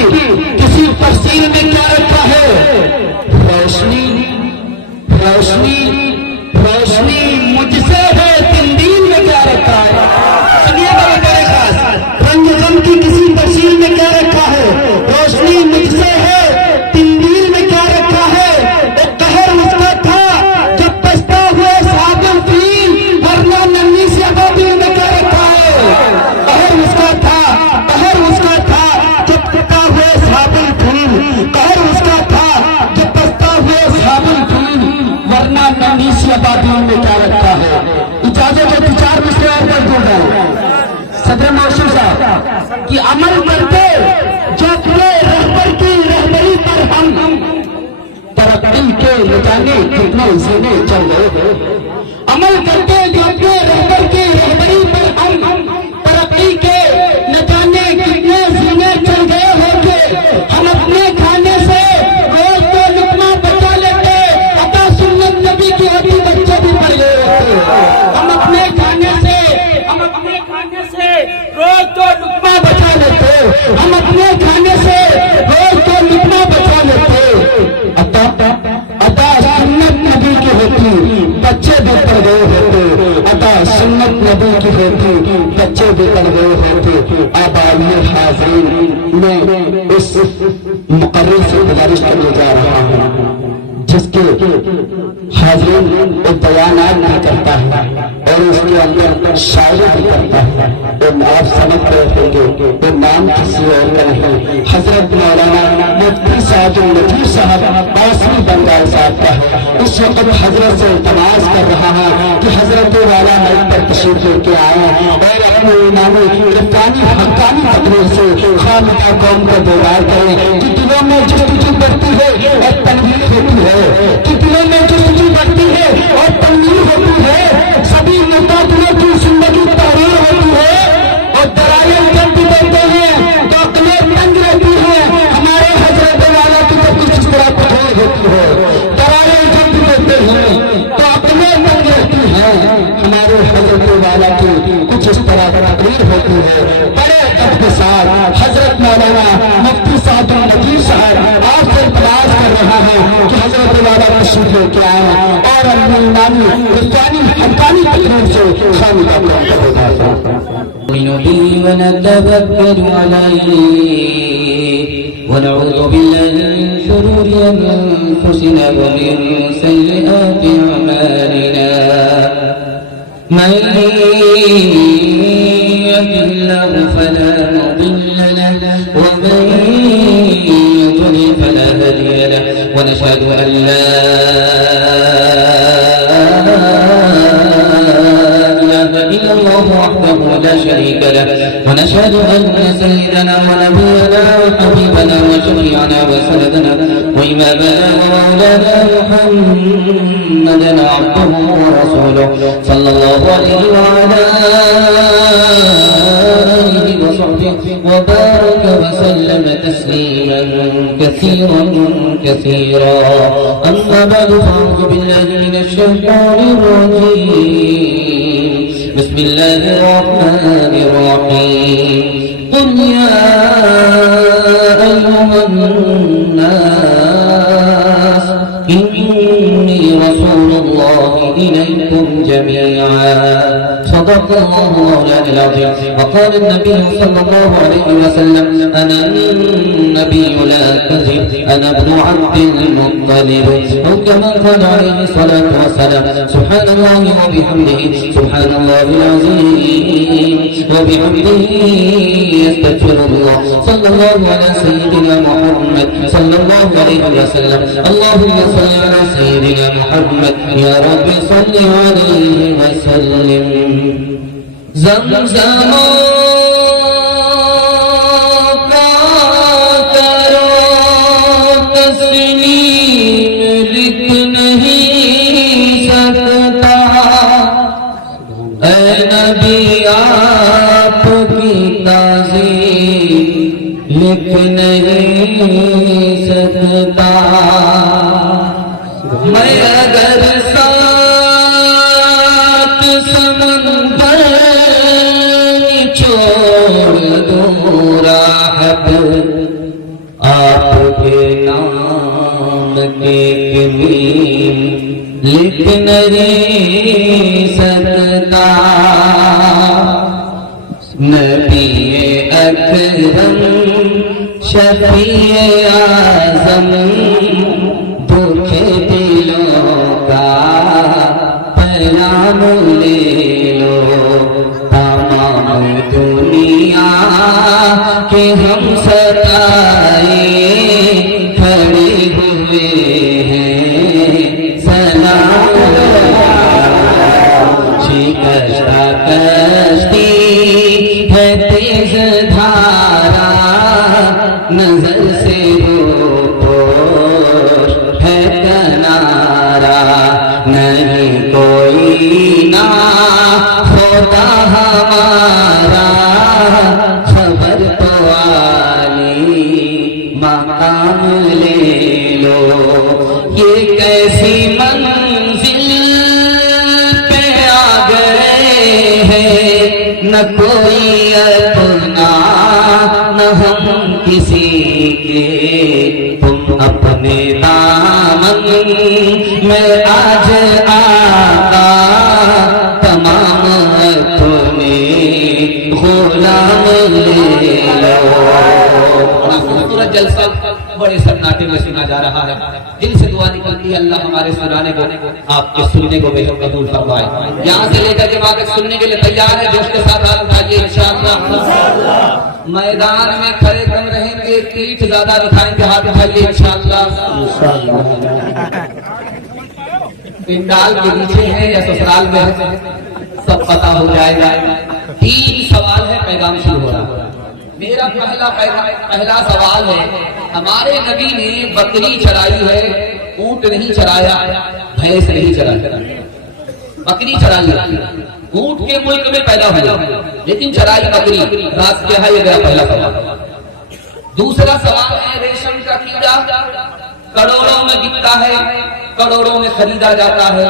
کی کسی تفسیر میں کیا رکھا ہے؟ روشنی روشنی روشنی مجھ سے ہے، تندین میں کیا رکھا ہے؟ سنیے میرے میرے خاص، رنگ غم کی کسی تفسیر میں کیا رکھا ہے؟ روشنی مجھ سے ہے، تندین میں کیا رکھا ہے؟ ایک قہر اس کا تھا جب پستا ہوئے صحابہ فیل، ورنہ ننھی سے ابابیل میں کیا رکھا ہے؟ قہر اس کا تھا، قہر اس کا تھا جب پستا ہوئے صحابہ فیل، قہر اس کا تھا جب پستا ہوئے صحابہ فیل، ورنہ ننھی سے ابابیل میں کیا رکھا ہے؟ اجازت ہے کہ 4 مصرے اور پڑھ دوں گا۔ صدر موصوف صاحب کہ عمل کرتے جو اپنے رہبر کی رہبری پر ہم ترقی کے نہ جانے کتنے زینے چل گئے، عمل کرتے جو اپنے رہبر کی رہبری پر ہم ترقی کے نہ جانے کتنے زینے چل گئے ہوتے، ہم اپنے کھانے سے روز تو لقمہ بچا لیتے، عطا سنت نبی کی ہوتی بچے بھی پڑ گئے ہوتے، ہم اپنے کھانے سے روز تو لقمہ بچا لیتے، ہم اپنے کھانے سے روز تو لقمہ بچا لیتے، عطا سنت نبی کی ہوتی بچے بھی پڑ گئے ہوتے، عطا سنت نبی کی ہوتی بچے بھی پڑ گئے ہوتے۔ آبائی حاضرین میں اس مقرر سے گزارش کرنے جا رہا ہوں جس کے حاضرین ایک بیانات بھی کرتا ہے اور اس کے اندر شاعری بھی کرتا ہے، تو آپ سمجھ رہے ہوں گے وہ نام کسی اور کا نہیں، حضرت مولانا مفتی سعد النذیر صاحب قاسمی بنگال صاحب کا ہے۔ اس وقت حضرت سے التماس کر رہا ہے کہ حضرت والا ملک پر تشریف لے کے آئے اور اپنے امامی عرفانی حقانی تقریر سے خامدہ قوم کو بیدار کریں کہ دلوں میں جستجو بڑھتی ہے اور تنویر ہوتی ہے، کہ دلوں میں جستجو بڑھتی ہے اور تنویر ہوتی ہے، سبھی متاثروں کی زندگی تحریر ہوتی ہے اور دلائل جب بھی دیتے ہیں تو عقلیں تنگ رہتی ہیں۔ ہمارے حضرت والا کی تو کچھ اس طرح کٹھور ہوتی ہے، دلائل جب بھی دیتے ہیں تو عقلیں تنگ رہتی ہیں، ہمارے حضرت والا کی کچھ اس طرح تقریر ہوتی ہے۔ بڑے ادب کے ساتھ حضرت مولانا مفتی سعد النذیر صاحب آپ سے تلاش کر رہا ہے کہ حضرت والا تشریف لے کے آئے اور اپنی امامی عرفانی حقانی تقریر سے خامدہ قوم کو بیدار کریں۔ نؤمن به ونتوكل عليه ونعوذ بالله من شرور أنفسنا ومن سيئات أعمالنا، من يهده الله فلا مضل له ومن يضلل فلا هادي له، ونشهد أن لا إلا الله وحده لا شريك له، ونشهد أن سيدنا ونبينا وحبيبنا وشفيعنا وسندنا وإمامنا ومولانا محمدا عبده ورسوله صلى الله عليه وعلى آله وصحبه وبارك وسلم تسليما كثيرا كثيرا، أما بعد فأعوذ بالله من الشيطان الرجيم، بسم الله الرحمن الرحيم، قل يا أيها الناس إني رسول الله إليكم جميعا، صدق الله مولانا العظيم، وقال النبي صلى الله عليه وسلم أنا النبي لا كذب، أنا ابن عبد المطلب، أو كما قال عليه الصلاة والسلام، سبحان الله وبحمده، سبحان الله العظيم وبحمده يستغفر الله، صلى الله على سيدنا محمد صلى الله عليه وسلم، اللهم صل على سيدنا محمد يا رب صل عليه وسلم۔ زمزم کا کرو تسلیم، لکھ نہیں سکتا اے نبی آپ کی تعظیم، لکھ نہیں سکتا، میں اگر سات سمندر چھوڑ دوں راہ پر، آپ کے نام کے کمین لکھ نہیں سکتا نبی اکرم شفیع اعظم دکھ دلوں کا پیام لے لو تمام دنیا کے ہم ستائے کھڑے ہوئے ہیں سلام شکستہ کشتی ہے تیز دھارا نظر سے روپوش ہے کنارا نہیں کوئی نہ ہوتا ہمارا خبر تو عالی مقام لے لو یہ کیسی منزل پہ آ گئے ہیں نہ کوئی اپنا نہ ہم کسی کے تم اپنے دامن میں آج آقا تمام اپنے غلام لے لو خوبصورت جلسہ بڑے سناٹے میں سنا جا رہا ہے دل سے دعا نکلتی ہے اللہ ہمارے سنانے کو آپ کے سننے کو بے حد قبول فرمائے یہاں سے لے کر کے وہاں تک سننے کے لیے تیار ہے جوش کے ساتھ ہاتھ اٹھائیے انشاءاللہ میدان میں کھڑے کم رہیں گے پیٹھ زیادہ دکھائیں گے ہاتھ اٹھائیے انشاءاللہ پنڈال کے نیچے ہے یا سسرال میں ہے سب پتہ ہو جائے گا 3 سوال ہے پیغام شروع ہو رہا میرا پہلا سوال ہے ہمارے نبی نے بکری چرائی ہے اونٹ نہیں چرایا بھینس نہیں چرایا بکری چرائی اونٹ کے ملک میں پیدا ہوا لیکن چرائی بکری راز کیا ہے یہ میرا پہلا سوال دوسرا سوال ہے ریشم کا کیڑا کروڑوں میں بکتا ہے کروڑوں میں خریدا جاتا ہے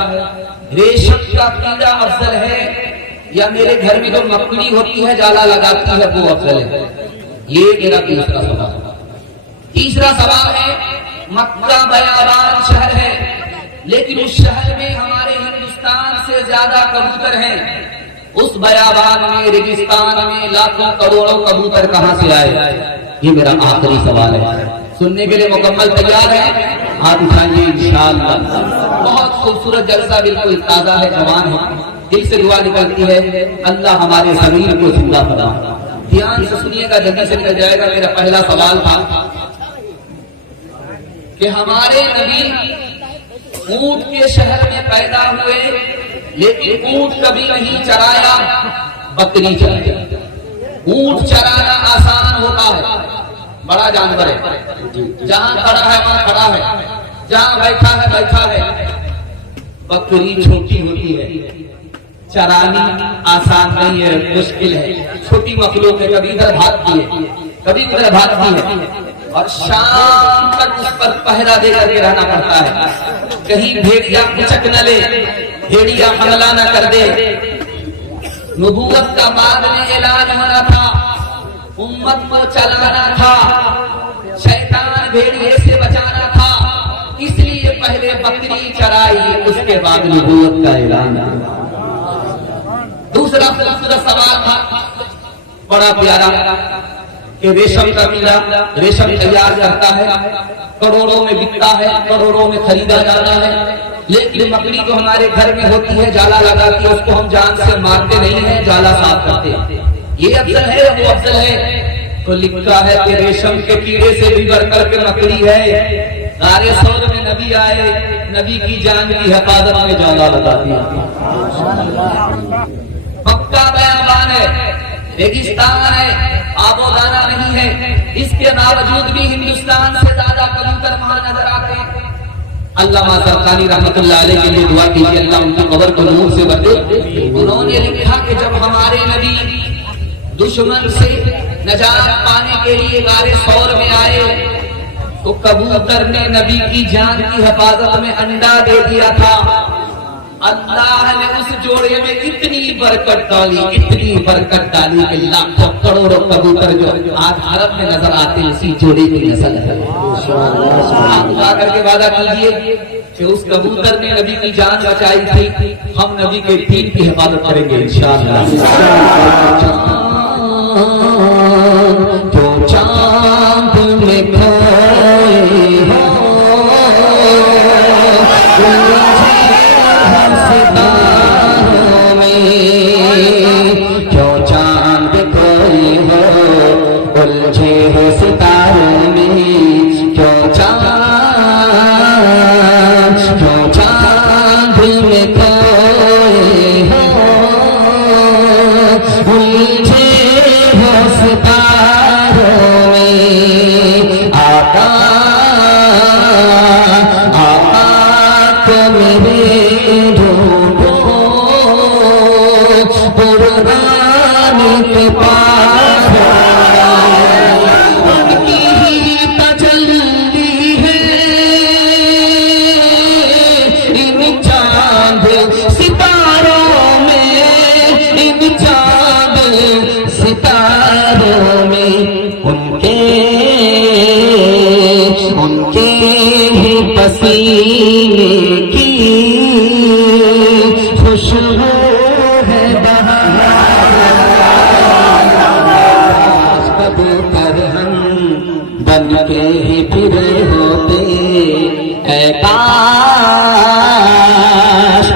ریشم کا کیڑا افضل ہے یا میرے گھر میں جو مکڑی ہوتی ہے جالا لگاتی ہے وہ افضل ہے یہ میرا تیسرا سوال تیسرا سوال ہے مکہ بیابان شہر ہے لیکن اس شہر میں ہمارے ہندوستان سے زیادہ کبوتر ہیں اس بیابان میں ریگستان میں لاکھوں کروڑوں کبوتر کہاں سے آئے یہ میرا آخری سوال ہے سننے کے لیے مکمل تیار ہے ہاتھ اٹھائیے انشاءاللہ بہت خوبصورت جلسہ بالکل تازہ ہے جوان ہے دل سے دعا نکلتی ہے اللہ ہمارے ضمیر کو زندہ فرمائے دھیان سے سنیے گا جلدی سے نکل جائے گا میرا پہلا سوال تھا کہ ہمارے نبی اونٹ کے شہر میں پیدا ہوئے لیکن اونٹ کبھی نہیں چرایا بکری چرایا اونٹ چرانا آسان ہوتا ہے بڑا جانور ہے جہاں کھڑا ہے وہاں کھڑا ہے جہاں بیٹھا ہے بیٹھا ہے بکری چھوٹی ہوتی ہے چرانی آسان نہیں ہے مشکل ہے چھوٹی مخلوق ہے کبھی ادھر بھاگتی ہے کبھی ادھر بھاگتی ہے اور شام تک اس پر پہرا دے کر کے رہنا پڑتا ہے کہیں بھیڑیا کچک نہ لے بھیڑیا حملہ نہ کر دے نبوت کا بعد میں اعلان ہونا تھا امت کو چلانا تھا شیطان بھیڑیے سے بچانا تھا اس لیے پہلے بکری چرائی اس کے بعد نبوت کا اعلان دوسرا خوبصورت سوال تھا بڑا پیارا کہ ریشم کا کیڑا ریشم تیار کرتا ہے کروڑوں میں بکتا ہے کروڑوں میں خریدا جاتا ہے لیکن مکڑی جو ہمارے گھر میں ہوتی ہے جالا لگاتی ہے اس کو ہم جان سے مارتے نہیں ہیں جالا صاف کرتے ہیں یہ افضل ہے وہ افضل ہے تو لکھا ہے کہ ریشم کے کیڑے سے بھی بڑھ کر کے مکڑی ہے غار ثور میں نبی آئے نبی کی جان کی حفاظت میں جالا لگاتی ہے مکہ بیابان ہے ریگستان ہے آب و دانہ نہیں ہے اس کے باوجود بھی ہندوستان سے زیادہ کبوتر وہاں نظر آتے ہیں علامہ زرقانی رحمۃ اللہ علیہ کے لیے دعا کیجیے اللہ ان کی قبر کو نور سے بھرے انہوں نے لکھا کہ جب ہمارے نبی دشمن سے نجات پانے کے لیے غار ثور میں آئے تو کبوتر نے نبی کی جان کی حفاظت میں انڈا دے دیا تھا اللہ نے اس جوڑے میں اتنی برکت ڈالی کہ لاکھوں کروڑوں کبوتر جو آج عرب میں نظر آتے ہیں اسی جوڑے کی نسل ہے. آپ دعا کر کے وعدہ کیجیے کہ اس کبوتر نے نبی کی جان بچائی تھی، ہم نبی کے دین کی حفاظت کریں گے انشاءاللہ. جو چاند میں کھوئے ہو ستاروں میں، جو چاند کھوئے ہو الجھے ہو ستاروں میں، جو چاند میں کھوئے ہو الجھے ہو ستاروں میں، آقا کو میرے ڈھونڈو قربان کے پاس ان کی ہی تجلی ہے ان چاند ستاروں میں، ان چاند ستاروں میں، ان کے ہی پسینے کی خوشبو ہے کبوتر ہم بن کے ہی پھرے ہوتے، اے کاش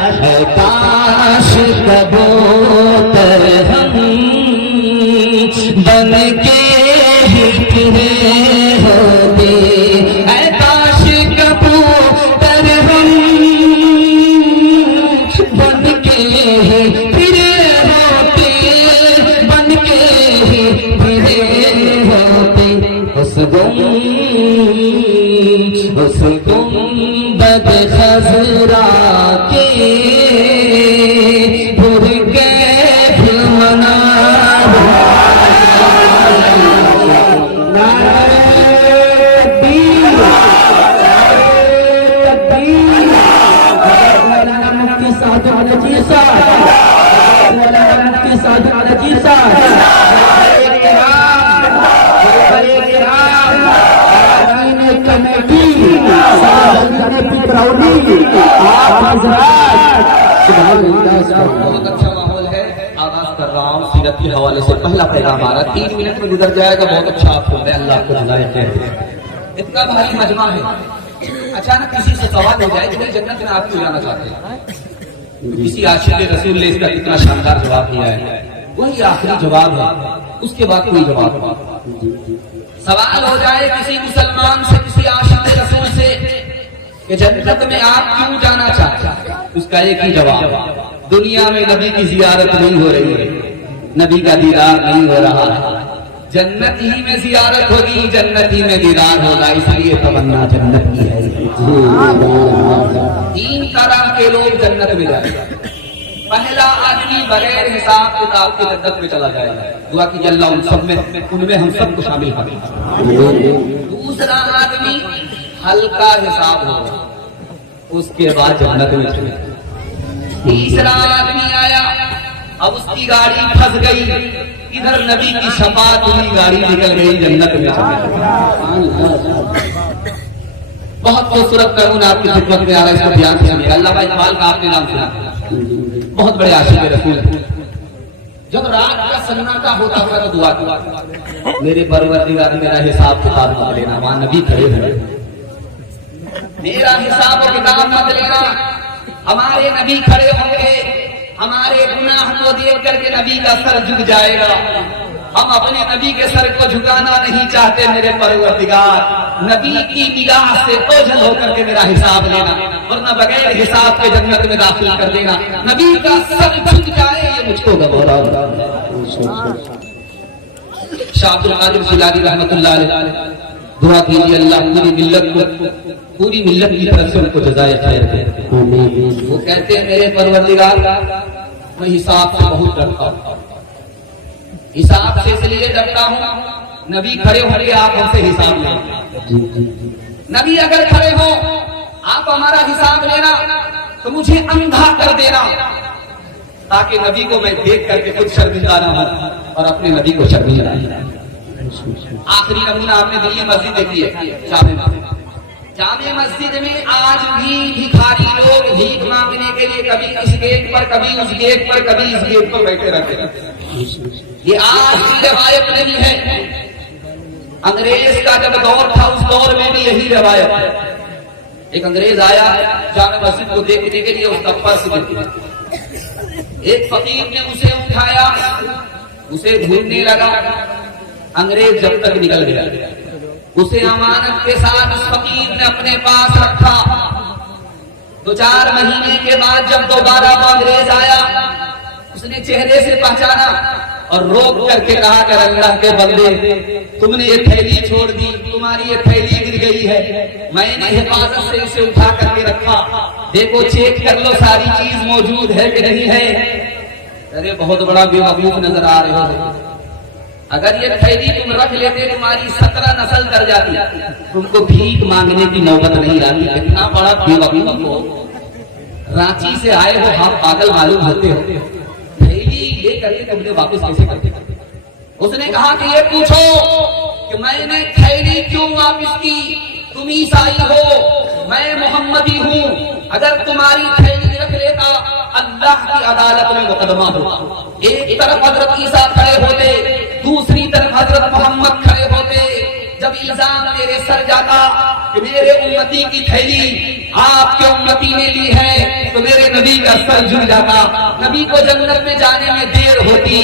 کبوتر ہم بن کے ہی پھرے ہوتے، اے کاش کبوتر ہم بن کے ہی پھرے ہوتے، بن کے ہی پھرے ہوتے، اس گنبد خضرا کے پرکیف منار، بہت اچھا ماحول ہے. آغاز کر رہا ہوں سیرت کے حوالے سے. پہلا پیغام آ رہا ہے، 3 منٹ میں گزر جائے گا. بہت اچھا آپ کو ہے، اللہ کو جزائے خیر. اتنا بھاری مجمع ہے، اچانک کسی سے سوال ہو جائے کہ بھائی جنت میں آپ کیوں جانا چاہتے ہیں؟ کسی عاشق رسول نے اس کا کتنا شاندار جواب دیا ہے. وہی آخری جواب ہے، اس کے بعد کوئی جواب نہیں. سوال ہو جائے کسی مسلمان سے، کسی عاشق رسول سے کہ جنت میں آپ کیوں جانا چاہتے ہیں، اس کا ایک ہی جواب، دنیا میں نبی کی زیارت نہیں ہو رہی ہے، نبی کا دیدار نہیں ہو رہا ہے، جنت ہی میں زیارت ہوگی، جنت ہی میں دیدار ہوگا، اس لیے تمنا جنت کی ہے. 3 طرح کے لوگ جنت میں جائیں گے. پہلا آدمی بغیر حساب کتاب کے جنت میں چلا جائے گا. دعا کیجیے اللہ ان میں ہم سب کو شامل کرے. دوسرا آدمی ہلکا حساب ہوگا، اس کے بعد جنت میں چلے. تیسرا آدمی آیا، اب اس کی گاڑی پھنس گئی، ادھر نبی کی شفاعت ہوئی، گاڑی نکل گئی، جنت میں چلے. بہت خوبصورت قانون آپ کی خدمت میں آ رہا ہے، اس کو دھیان سے سنیے. علامہ اقبال کا آپ نے نام سنا، بہت بڑے عاشق رسول ہیں. جب رات کا سناٹا ہوتا تھا تو دعا کی، میرے پروردگار میرا حساب کتاب مت لینا. وہاں نبی کھڑے ہوئے، میرا حساب و کتاب مت لینا. ہمارے نبی کھڑے ہوں گے، ہمارے گناہ کو دیکھ کر کے نبی کا سر جھک جائے گا. ہم اپنے نبی کے سر کو جھکانا نہیں چاہتے. میرے پروردگار نبی کی نگاہ سے اوجھل ہو کر کے میرا حساب لینا، ورنہ بغیر حساب کے جنت میں داخل کر دینا. نبی کا سر جھک جائے یہ مجھ کو گوارا ہوگا. شاہ عبد القادر جیلانی رحمۃ اللہ علیہ دعا کیجیے اللہ پوری ملت کی طرف سے ان کو جزائے خیر دے. وہ کہتے ہیں میرے پروردگار میں حساب سے بہت ڈرتا ہوں. حساب سے اس لیے ڈرتا ہوں، نبی کھڑے ہوں گے آپ ہم سے حساب لیں. نبی اگر کھڑے ہوں آپ ہمارا حساب لینا تو مجھے اندھا کر دینا تاکہ نبی کو میں دیکھ کر کے خود شرمندہ نہ ہوں اور اپنے نبی کو شرمندہ نہ. آخری نمونہ آپ نے دلی مسجد دیکھی ہے. جامع مسجد میں آج بھی بھکاری لوگ بھیک مانگنے کے لیے کبھی اس گیٹ پر کبھی اس گیٹ پر کبھی اس گیٹ پر بیٹھے رہتے ہیں. یہ آج کی روایت نہیں ہے. انگریز کا جب دور تھا اس دور میں بھی یہی روایت ہے. ایک انگریز آیا جامع مسجد کو دیکھنے کے لیے, اس کا فرش گر گیا. ایک فقیر نے اسے اٹھایا, اسے ڈھونڈنے لگا. انگریز جب تک نکل گیا, اسے امانت کے ساتھ اس فقیر نے اپنے پاس رکھا. 2-4 مہینے کے بعد جب دوبارہ وہ انگریز آیا, اس نے چہرے سے پہچانا اور روک کر کے کہا کہ اللہ کے بندے, تم نے یہ تھیلی چھوڑ دی, تمہاری یہ تھیلی گر گئی ہے, میں نے حفاظت سے اسے اٹھا کر کے رکھا, دیکھو چیک کر لو ساری چیز موجود ہے کہ نہیں ہے. ارے بہت بڑا بیوقوف نظر آ رہے ہو, اگر یہ تھیلی تم رکھ لیتے تمہاری 17 نسل کر جاتی, تم کو بھیک مانگنے کی نوبت نہیں آتی. اتنا بڑا بیوقوف ہو, رانچی سے آئے ہو, آپ پاگل معلوم ہوتے ہو, تھیلی لے کر کے تم نے واپس کیسے کرتے. اس نے کہا کہ یہ پوچھو کہ میں نے تھیلی کیوں واپس کی, تم عیسائی ہو, میں محمدی ہوں, اگر تمہاری تھیلی رکھ لیتا اللہ کی عدالت میں مقدمہ ہو. ایک طرف حضرت عیسیٰ کھڑے ہوتے, دوسری طرف حضرت محمد کھڑے ہوتے. جب الزام میرے سر جاتا کہ میرے امتی کی تھیلی آپ کے امتی نے لی ہے, تو میرے نبی کا سر جھک جاتا, نبی کو جنت میں جانے میں دیر ہوتی.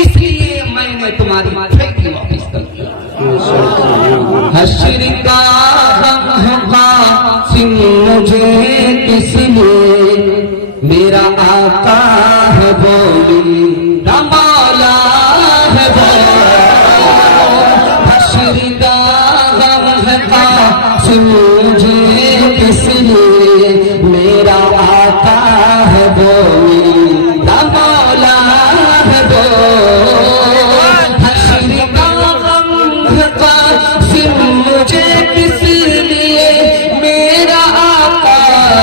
اس لیے میں نے تمہاری تھیلی واپس کر دی. حشر کا غم قاسم مجھے کس لیے, میرا آقا ہے بولی نہ مولا ہے بولی. حشر کا غم ہے قاسم مجھے کس لیے, میرا آقا ہے بولی نہ مولا ہے بولی. حشر کا غم ہے قاسم مجھے کس لیے, میرا آقا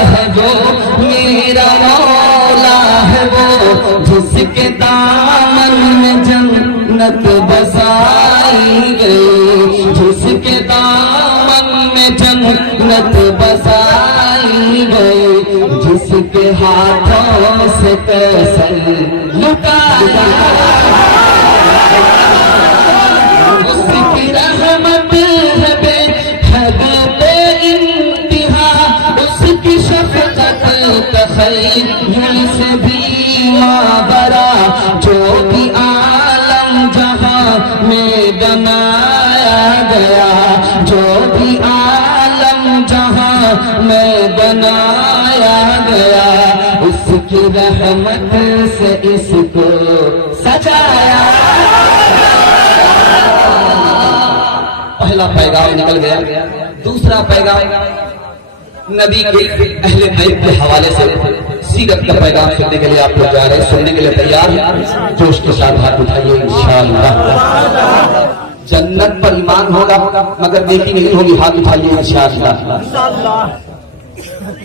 ہے وہ, میرا مولا ہے وہ, جس کے دامن میں جنت بسائی گئی, جس کے دامن میں جنت بسائی گئی, جس کے ہاتھوں سے کیسر لٹایا, اس کی رحمت ہے بے حد بے انتہا, اس کی شفقت تخیل سے بھی مابرا, جو بھی عالم جہاں میں بنایا گیا, جو بھی عالم جہاں میں بنایا گیا, اس کی رحمت سے اس کو سجایا. پہلا پیغام نکل گیا. دوسرا پیغام نبی کے اہل بیت کے حوالے سے سیرت کا پیغام سننے کے لیے آپ لوگ جا رہے ہیں, سننے کے لیے تیار ہیں؟ جوش کے ساتھ ہاتھ اٹھائیے. انشاءاللہ جنت پر ایمان ہوگا مگر نیکی نہیں ہوگی, ہاتھ اٹھائیے. انشاءاللہ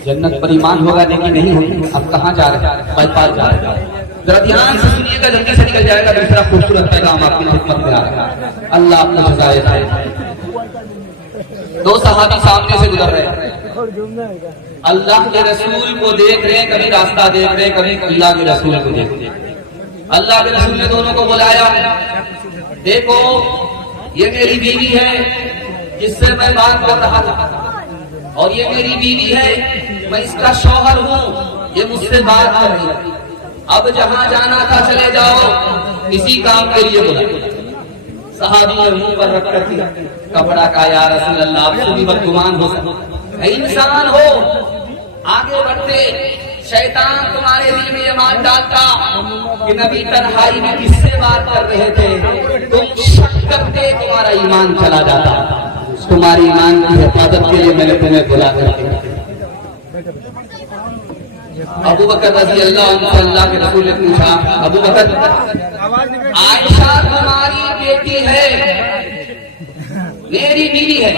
جنت پر ایمان ہوگا نیکی نہیں ہوگی. اب کہاں جا رہے ہیں؟ بائی پاس جا رہے ہیں. ذرا دھیان سے سنیے گا, جلدی سے نکل جائے گا. دوسرا خوبصورت پیغام آپ کی خدمت میں آ رہا ہے. اللہ آپ کو جزائے دے. 2 صحابی سامنے سے گزر رہے ہیں, اللہ کے رسول کو دیکھ رہے ہیں, کبھی راستہ دیکھ رہے ہیں, کبھی اللہ کے رسول کو دیکھ رہے ہیں. اللہ کے رسول نے دونوں کو بلایا, دیکھو یہ میری بیوی ہے جس سے میں بات کر رہا تھا, اور یہ میری بیوی ہے, میں اس کا شوہر ہوں, یہ مجھ سے بات کر رہی ہے. اب جہاں جانا تھا چلے جاؤ, اسی کام کے لیے بولا. صحابی نے منہ پر رکھ کر دیا کپڑا کا, یا رسول اللہ آپ سے بھی بدگمان ہو سکتا, انسان ہو, آگے بڑھتے. شیطان تمہارے دل میں یہ مان ڈالتا کہ نبی تنہائی میں کس سے بات کر رہے تھے, تم شک کرتے, تمہارا ایمان چلا جاتا. تمہاری ایمان کی حفاظت کے لیے میں نے تمہیں بلا کر دیا. ابو بکر رضی اللہ عنہ سے اللہ کے رسول نے پوچھا, ابو بکر عائشہ تمہاری بیٹی ہے, میری بیوی ہے,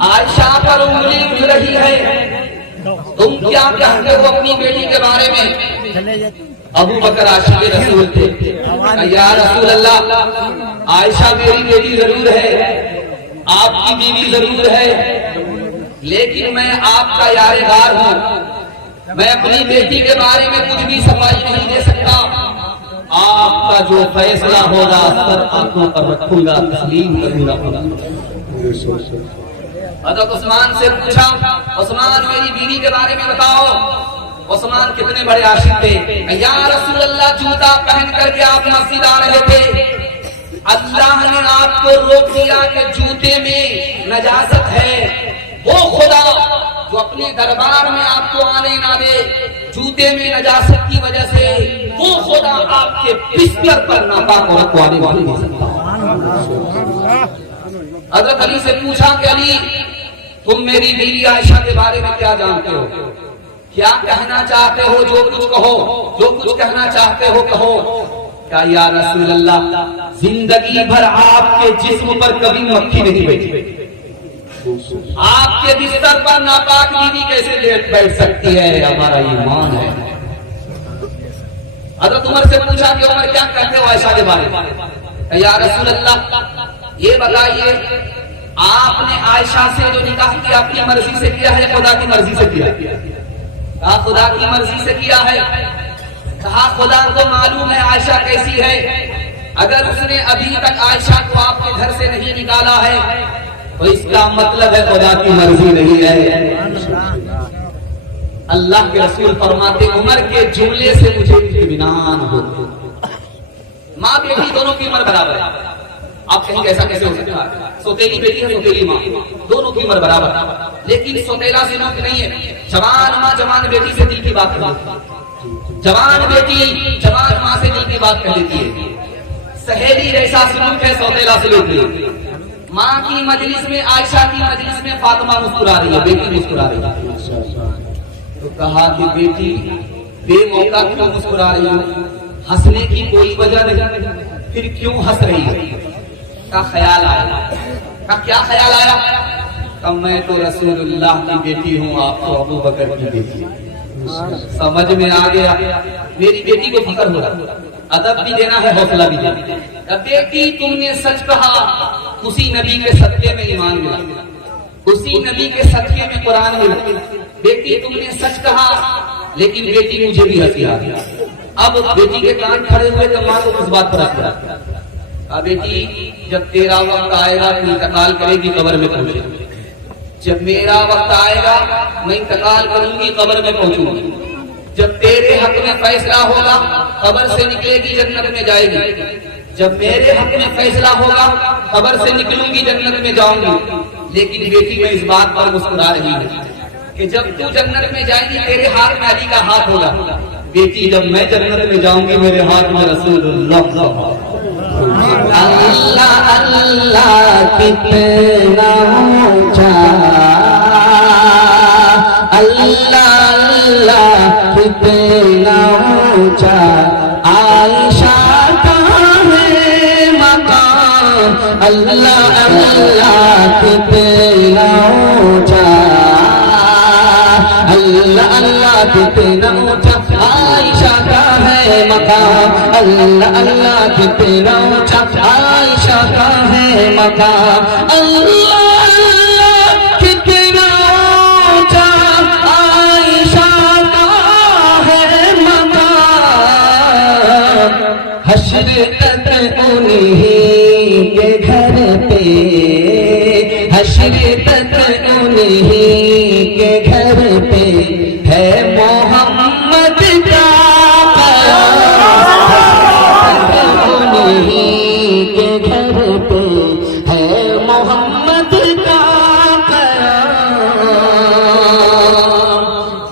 عائشہ پر انگلی اٹھ رہی ہے, تم کیا کہتے ہو اپنی بیٹی کے بارے میں؟ ابو بکر عاشق رسول تھے، یا رسول اللہ عائشہ میری بیٹی ضرور ہے، آپ کی بیوی ضرور ہے، لیکن میں آپ کا یار غار ہوں، میں اپنی بیٹی کے بارے میں کچھ بھی صفائی نہیں دے سکتا، آپ کا جو فیصلہ ہوگا سر آنکھوں پر رکھوں گا، تسلیم کروں گا۔ حضرت عثمان سے پوچھا، عثمان میری بیوی کے بارے میں بتاؤ۔ عثمان کتنے بڑے عاشق تھے، یا رسول اللہ جوتا پہن کر کے آپ مسجد آ رہے تھے، اللہ نے آپ کو روک دیا کہ جوتے میں نجاست ہے، وہ خدا جو اپنے دربار میں آپ کو آنے نہ دے جوتے میں نجاست کی وجہ سے، وہ خدا آپ کے بستر پر ناپاک عورت کو آنے والی نہیں سکتا۔ حضرت علی سے پوچھا کہ علی تم میری بیوی عائشہ کے بارے میں کیا جانتے ہو، کیا کہنا چاہتے ہو، جو کچھ کہو، جو کچھ کہنا چاہتے ہو کہو۔ کہا یا رسول اللہ زندگی بھر آپ کے جسم پر کبھی مکھی نہیں بیٹھی، آپ کے بستر پر ناپاک بیوی کیسے بیٹھ سکتی ہے، ہمارا ایمان ہے۔ حضرت عمر سے پوچھا کہ عمر کیا کہتے ہو عائشہ کے بارے میں؟ یا رسول اللہ یہ بتائیے آپ نے عائشہ سے جو نکاح کیا اپنی مرضی سے کیا ہے، خدا کی مرضی سے کیا؟ کہا خدا کی مرضی سے کیا ہے۔ کہا خدا کو معلوم ہے عائشہ کیسی ہے، اگر اس نے ابھی تک عائشہ کو آپ کے گھر سے نہیں نکالا ہے تو اس کا مطلب ہے خدا کی مرضی نہیں ہے۔ اللہ کے رسول فرماتے عمر کے جملے سے مجھے اطمینان ہو، ماں بیٹی دونوں کی عمر برابر ہے، آپ کہیں ایسا کیسے ہو سکتا ہے، سوتیلی بیٹی ہے سوتیلی ماں، دونوں کی عمر برابر ہے، لیکن سوتیلا سے نوک نہیں ہے، جوان ماں جوان بیٹی سے دل کی بات کر لیتی ہے، جوان بیٹی جوان ماں سے دل کی بات کر لیتی ہے، سہیلی جیسا سلوک ہے سوتیلا سلوک نہیں۔ ماں کی مجلس میں عائشہ کی مجلس میں فاطمہ مسکرا رہی ہے، بیٹی مسکرا رہی ہے، تو کہا کہ بیٹی بے موقع کیوں مسکرا رہی ہے، ہنسنے کی کوئی وجہ نہیں، پھر کیوں ہنس رہی ہے؟ کا خیال آیا۔ کا کیا خیال آیا؟ کہ میں تو رسول اللہ کی بیٹی ہوں، آپ تو ابو بکر کی بیٹی۔ سمجھ میں آ گیا، میری بیٹی کو فکر ہو رہا، ادب بھی دینا ہے حوصلہ بھی دینا ہے۔ بیٹی تم نے سچ کہا، اسی نبی کے صدقے میں ایمان ملا، اسی نبی کے صدقے میں قرآن ملا۔ بیٹی تم نے سچ کہا، لیکن بیٹی مجھے بھی ہنسی آ گیا۔ اب بیٹی کے کان کھڑے ہوئے تو ماں کو اس بات پر ہنس رہا، بیٹی جب تیرا وقت آئے گا تو انتقال کرے گی قبر میں پہنچے گی، جب میرا وقت آئے گا میں انتقال کروں گی قبر میں پہنچوں گی، جب تیرے حق میں فیصلہ ہوگا قبر سے نکلے گی جنت میں جائے گی، جب میرے حق میں فیصلہ ہوگا قبر سے نکلوں گی جنت میں جاؤں گی۔ لیکن بیٹی میں اس بات پر مسکرا رہی ہے کہ جب تو جنت میں جائے گی تیرے ہاتھ میں علی کا ہاتھ ہوگا، بیٹی جب میں جنت میں جاؤں گی میرے ہاتھ میں رسول اللہ۔ اللہ اللہ کتنا اونچا، اللہ اللہ کتنا اونچا، عائشہ کا ہے مقام، اللہ اللہ کتنا اونچا، اللہ اللہ کتنا اونچا، عائشہ کا ہے مقام، اللہ اللہ کتنا اونچا، عائشہ کا ہے مقام، اللہ اللہ کتنا اونچا، عائشہ کا ہے مقام، حشر تک انہیں کے گھر پہ، حشر تک انہیں کے گھر پہ ہے محمد کا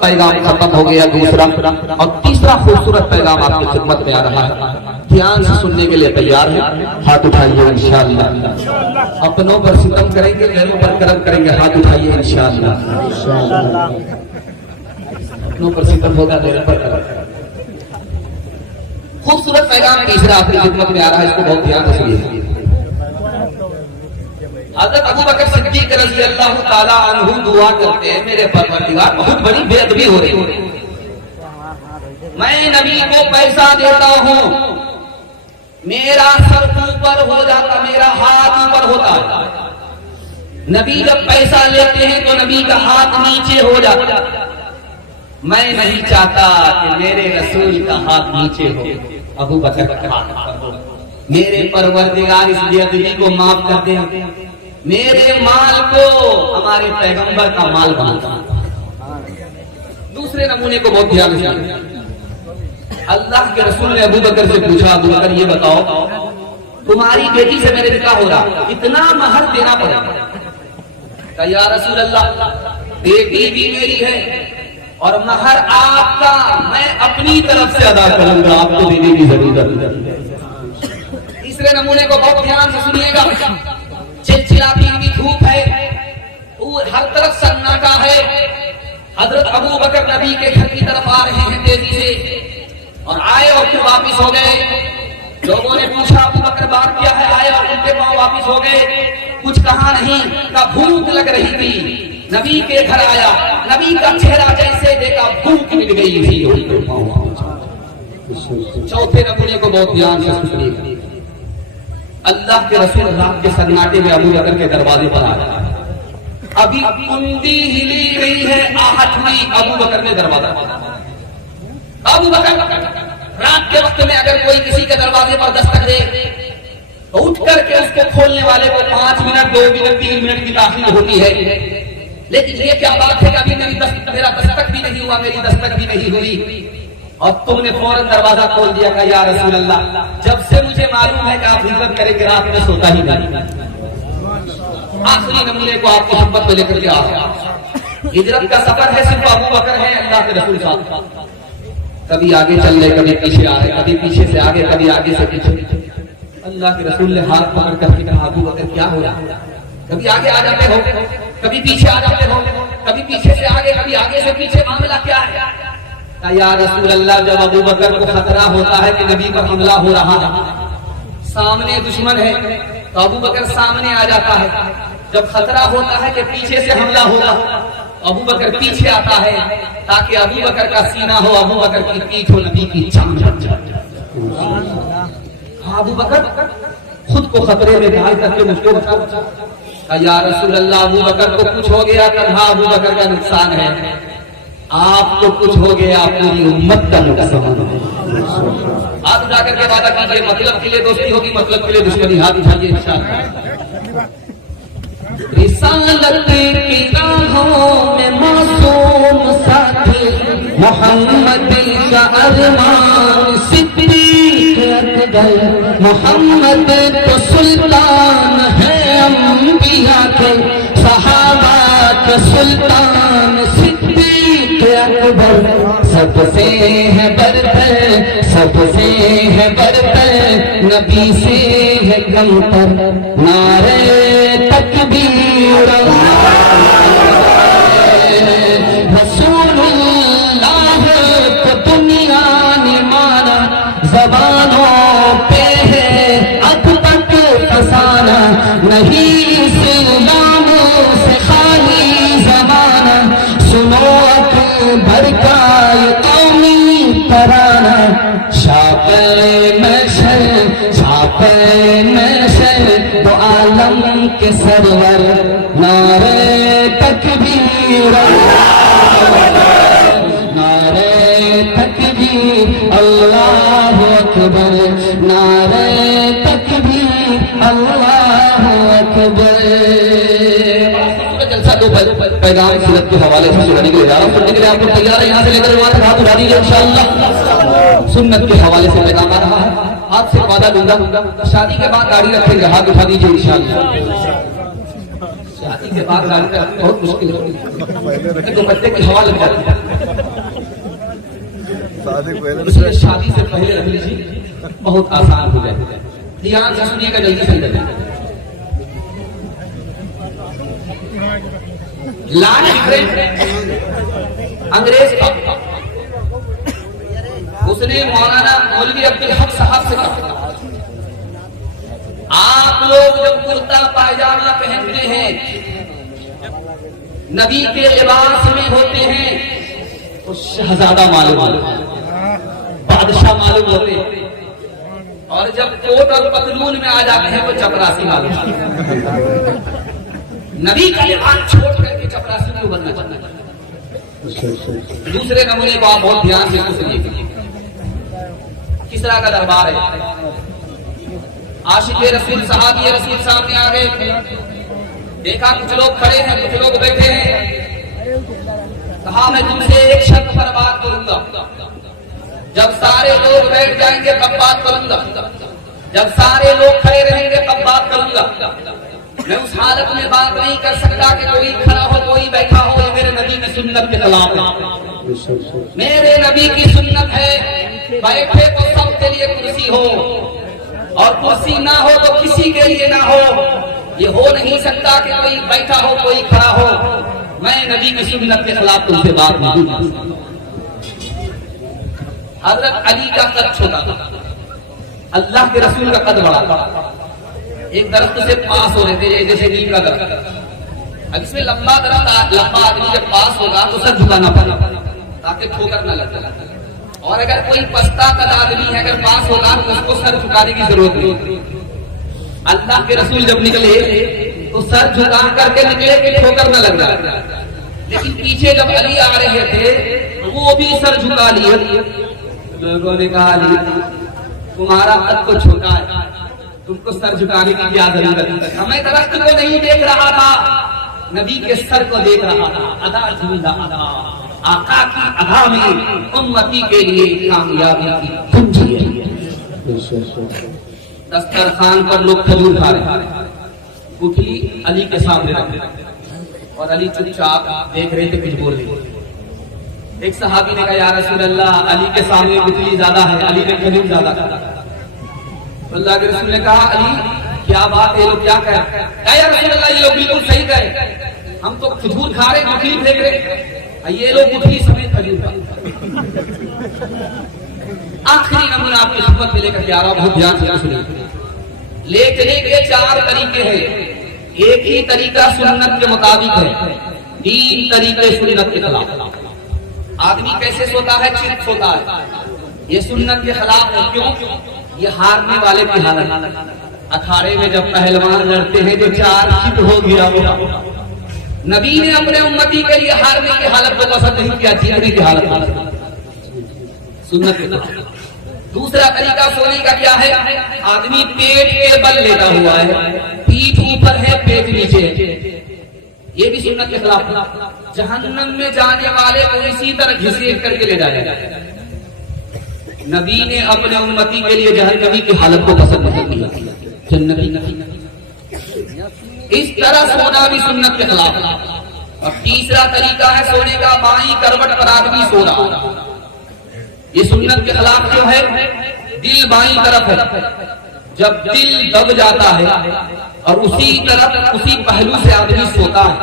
پیغام ختم ہو گیا۔ دوسرا اور تیسرا خوبصورت پیغام آپ کی خدمت میں آ رہا ہے، دھیان سے سننے کے لیے تیار ہیں؟ ہاتھ اٹھائیے انشاءاللہ، اپنوں پر ستم کریں گے غیروں پر کرم کریں گے، ہاتھ اٹھائیے انشاءاللہ، اپنوں پر ستم ہوگا غیروں پر کرم۔ خوبصورت پیغام تیسرا آپ کی خدمت میں آ رہا ہے، اس کو بہت دھیان سے سنیے۔ حضرت ابو بکر صدیق رضی اللہ تعالیٰ عنہ دعا کرتے ہیں میرے پروردگار بہت بڑی بے ادبی ہو رہی ہے، میں نبی کو پیسہ دیتا ہوں میرا سر اوپر ہو جاتا، میرا ہاتھ اوپر ہوتا ہے، نبی جب پیسہ لیتے ہیں تو نبی کا ہاتھ نیچے ہو جاتا، میں نہیں چاہتا کہ میرے رسول کا ہاتھ نیچے ہو، ابو بکر کا ہاتھ اوپر ہو، میرے پروردگار اس بے ادبی کو معاف کر دیں، میرے مال کو ہمارے پیغمبر کا مال بنا دیں۔ دوسرے نمونے کو بہت دھیان سے، اللہ کے رسول نے ابو بکر سے پوچھا، ابو بکر یہ بتاؤ تمہاری بیٹی سے میرے نکاح ہو رہا، اتنا مہر دینا پڑے گا؟ کہ یا رسول اللہ بیٹی بھی میری ہے اور مہر آپ کا میں اپنی طرف سے ادا کروں گا، آپ کو دینے کی ضرورت ہے۔ تیسرے نمونے کو بہت دھیان سے سنیے گا، چلچلاتی ہوئی دھوپ ہے، ہر طرف سناٹا ہے، حضرت ابو بکر نبی کے گھر کی طرف آ رہے ہیں تیزی سے، اور آئے اور پھر واپس ہو گئے۔ لوگوں نے پوچھا ابو بکر بات کیا ہے، آئے اور ان کے پاؤں واپس ہو گئے، کچھ کہا نہیں، کہ بھوک لگ رہی تھی، نبی کے گھر آیا، نبی کا چہرہ جیسے دیکھا بھوک مٹ گئی تھی۔ چوتھے نمونے کو بہت دھیان سے سنیے گا، اللہ کے رسول رات کے سناٹے میں ابو بکر کے دروازے پر آیا، ابھی کندی ہلی گئی ہے، آہٹ ہوئی، ابو بکر نے دروازہ کھولا۔ ابو بکر رات کے وقت میں اگر کوئی کسی کے دروازے پر دستک دے تو اٹھ کر کے اس کو کھولنے والے کو 5 منٹ 2 منٹ 3 منٹ کی تاخیر ہوتی ہے، لیکن یہ کیا بات ہے کہ ابھی میرا دستک بھی نہیں ہوا، میری دستک بھی نہیں ہوئی، اور تم نے فوراً دروازہ کھول دیا کہ یا رسول اللہ جب سے مجھے معلوم ہے کہ آپ ہجرت کریں کہ رات میں سوتا ہی نہیں۔ آخری نمونے کو آپ کو محبت میں لے کر کے آ رہا ہے، ہجرت کا سفر ہے، صرف ابو بکر ہے اللہ کے رسول صاحب، کبھی آگے چل رہے کبھی پیچھے آ رہے، کبھی پیچھے سے آگے کبھی آگے سے پیچھے۔ اللہ کے رسول نے ہاتھ پکڑ کر کے کہا ابو بکر کیا ہو رہا ہے؟ کبھی آگے آ جاتے ہو، کبھی پیچھے آ جاتے ہو، کبھی پیچھے سے آگے کبھی آگے سے پیچھے، معاملہ کیا ہے؟ یا رسول اللہ جب ابو بکر کو خطرہ ہوتا ہے کہ نبی پر حملہ ہو رہا ہے، سامنے دشمن ہے تو ابو بکر سامنے آ جاتا ہے، جب خطرہ ہوتا ہے کہ پیچھے سے حملہ ہوگا ابو بکر پیچھے آتا ہے تاکہ ابو بکر کا سینہ ہو، ابو بکر کی پیٹھ ہو، نبی کی چاند جھک جائے۔ ابو بکر خود کو خطرے میں ڈال کر کے مجھ کو بچا، یا رسول اللہ ابو بکر کو کچھ ہو گیا، تنہا ابو بکر کا نقصان ہے، آپ کو کچھ ہو گیا پوری امت کا نقصان ہے۔ آپ جا کر کے وعدہ کیجیے مطلب کے لیے دوستی ہوگی، مطلب کے لیے دشمنی، ہاتھ اٹھائیے انشاءاللہ۔ رسالت کی راہوں میں معصوم ساتھی محمد کا ارمان صدیق اکبر، محمد تو سلطان ہے انبیاء کے، صحابہ کے سلطان صدیق اکبر، سب سے ہے برتر، سب سے ہے برتر، نبی سے ہے کمتر، نعرے تکبیر رسول اللہ کو دنیا نے مانا، زبانوں پہ ہے اب تک فسانہ، نہیں اسلام سے خالی زمانہ، سنو اکبر کا یہ قومی ترانہ، شاپے محشر شاپے محشر دو عالم کے سرور، نعرے تکبیر نعرے تکبیر اللہ اکبر، نعرے تکبیر اللہ اکبر۔ جلسہ دو پیغام سیرت کے حوالے سے سننے کے لیے جا رہا ہوں، سننے کے لیے آپ کو تیار ہے؟ یہاں سے لے کر وہاں تک ہاتھ اٹھا دیجیے انشاءاللہ۔ سنت کے حوالے سے پیغام آ رہا ہے، آپ سے وعدہ دوں گا شادی کے بعد داڑھی رکھیں گے، ہاتھ اٹھا دیجیے انشاءاللہ۔ شادی کے بعد داڑھی رکھنا بہت مشکل ہوتی ہے، تو بچے کی ہوا لگ جاتی ہے، اس لیے شادی سے پہلے رکھ لیجیے، بہت آسان ہو جائے۔ دھیان سے سنیے گا، جلدی سے کریں۔ لارڈ انگریز اس نے مولانا مولوی عبدالحق صاحب سے کہا آپ لوگ جب کرتا پائجامہ پہنتے ہیں، نبی کے لباس میں ہوتے ہیں تو شہزادہ معلوم ہوتے ہیں، بادشاہ معلوم ہوتے ہیں، اور جب کوٹ اور پتلون میں آ جاتے ہیں تو چپراسی معلوم ہوتے ہیں۔ نبی کا لباس چھوڑ کر کے چپراسی کیوں بننا چاہتا ہے؟ دوسرے نمونے کو آپ بہت دھیان سے سنیے۔ کسرا کا دربار ہے، عاشق رسول صحابی رسول سامنے آ گئے، دیکھا کچھ لوگ کھڑے ہیں کچھ لوگ بیٹھے ہیں، کہا میں تم سے ایک شرط پر بات کروں گا، جب سارے لوگ بیٹھ جائیں گے تب بات کروں گا، جب سارے لوگ کھڑے رہیں گے تب بات کروں گا۔ میں اس حالت میں بات نہیں کر سکتا کہ کوئی کھڑا ہو کوئی بیٹھا ہو، یہ میرے نبی کی سنت کے خلاف ہے۔ میرے نبی کی سنت ہے بیٹھے تو سب کے لیے کرسی ہو، اور کرسی نہ ہو تو کسی کے لیے نہ ہو۔ یہ ہو نہیں سکتا کہ کوئی بیٹھا ہو کوئی کھڑا ہو۔ میں نبی کی سنت کے خلاف تم سے بات نہیں کروں۔ حضرت علی کا قد چھوٹا تھا، اللہ کے رسول کا قد بڑا تھا۔ ایک درخت سے پاس ہو رہے تھے جیسے نیم کا درخت، اب اس میں لمبا درخت لمبا آدمی جب پاس ہوگا تو سر جھکانا پڑا تاکہ ٹھوکر نہ لگ جائے، اور اگر کوئی پستہ قد آدمی ہے اگر پاس ہوگا تو اس کو سر جھکانے کی ضرورت نہیں۔ اللہ کے رسول جب نکلے تو سر جھکا کر کے نکلے کہ ٹھوکر نہ لگ جائے، لیکن پیچھے جب علی آ رہے تھے وہ بھی سر جھکا لیے۔ لوگوں نے کہا علی تمہارا قد تو چھوٹا ہے، تم کو سر جھکانے کی کیا ضرورت ہے؟ میں درخت کو نہیں دیکھ رہا تھا، نبی کے سر کو دیکھ رہا تھا۔ ادا زندہ ادا، آقا کی ادا میں امتی کے لیے کامیابی کی کنجی ہے۔ دسترخوان پر لوگ کھجور کھا رہے ہیں، اٹھی علی کے سامنے رکھے اور علی چپ چاپ دیکھ رہے تھے، کچھ بول رہے۔ ایک صحابی نے کہا یا رسول اللہ علی کے سامنے بجلی زیادہ ہے، علی نے کھجور زیادہ کھا۔ اللہ کے رسول نے کہا علی کیا بات ہے، یہ لوگ کیا کہہ رہے ہیں؟ یا رسول اللہ یہ لوگ بالکل صحیح کہے، ہم تو کھجور کھا رہے مکھلی پھینک رہے، یہ لوگ مکھلی سمیت کھجور کھا۔ آخری نمونہ آپ کی خدمت میں لے کر کے آ رہا ہوں، بہت دھیان سے سنیے۔ لیٹنے کے 4 طریقے ہیں، ایک ہی طریقہ سنت کے مطابق ہے، 3 طریقے سنت کے خلاف۔ آدمی کیسے سوتا ہے؟ چت سوتا ہے، یہ سنت کے خلاف ہے۔ کیوں؟ یہ ہارنے والے کی حالت، اکھاڑے میں جب پہلوان لڑتے ہیں جو 4 چت ہو گیا، نبی نے اپنے امتی کے لیے ہارنے کی حالت کو پسند نہیں کیا، جیتنے کی حالت سنت کے خلاف۔ دوسرا طریقہ سونے کا کیا ہے؟ آدمی پیٹ کے بل لیٹا ہوا ہے، پیٹھ اوپر ہے پیٹ نیچے، یہ بھی سنت کے خلاف۔ جہنم میں جانے والے کو اسی طرح گھسیٹ کر کے لے جایا جائے۔ نبی نے اپنے امتی کے لیے جہنمی کی حالت کو پسند نہیں کیا، جنتی۔ اس طرح سونا بھی سنت کے خلاف۔ اور تیسرا طریقہ ہے سونے کا، بائیں کروٹ پر آدمی سو رہا، یہ سنت کے خلاف کیوں ہے؟ دل بائیں طرف ہے، جب دل دب جاتا ہے اور اسی طرف اسی پہلو سے آدمی سوتا ہے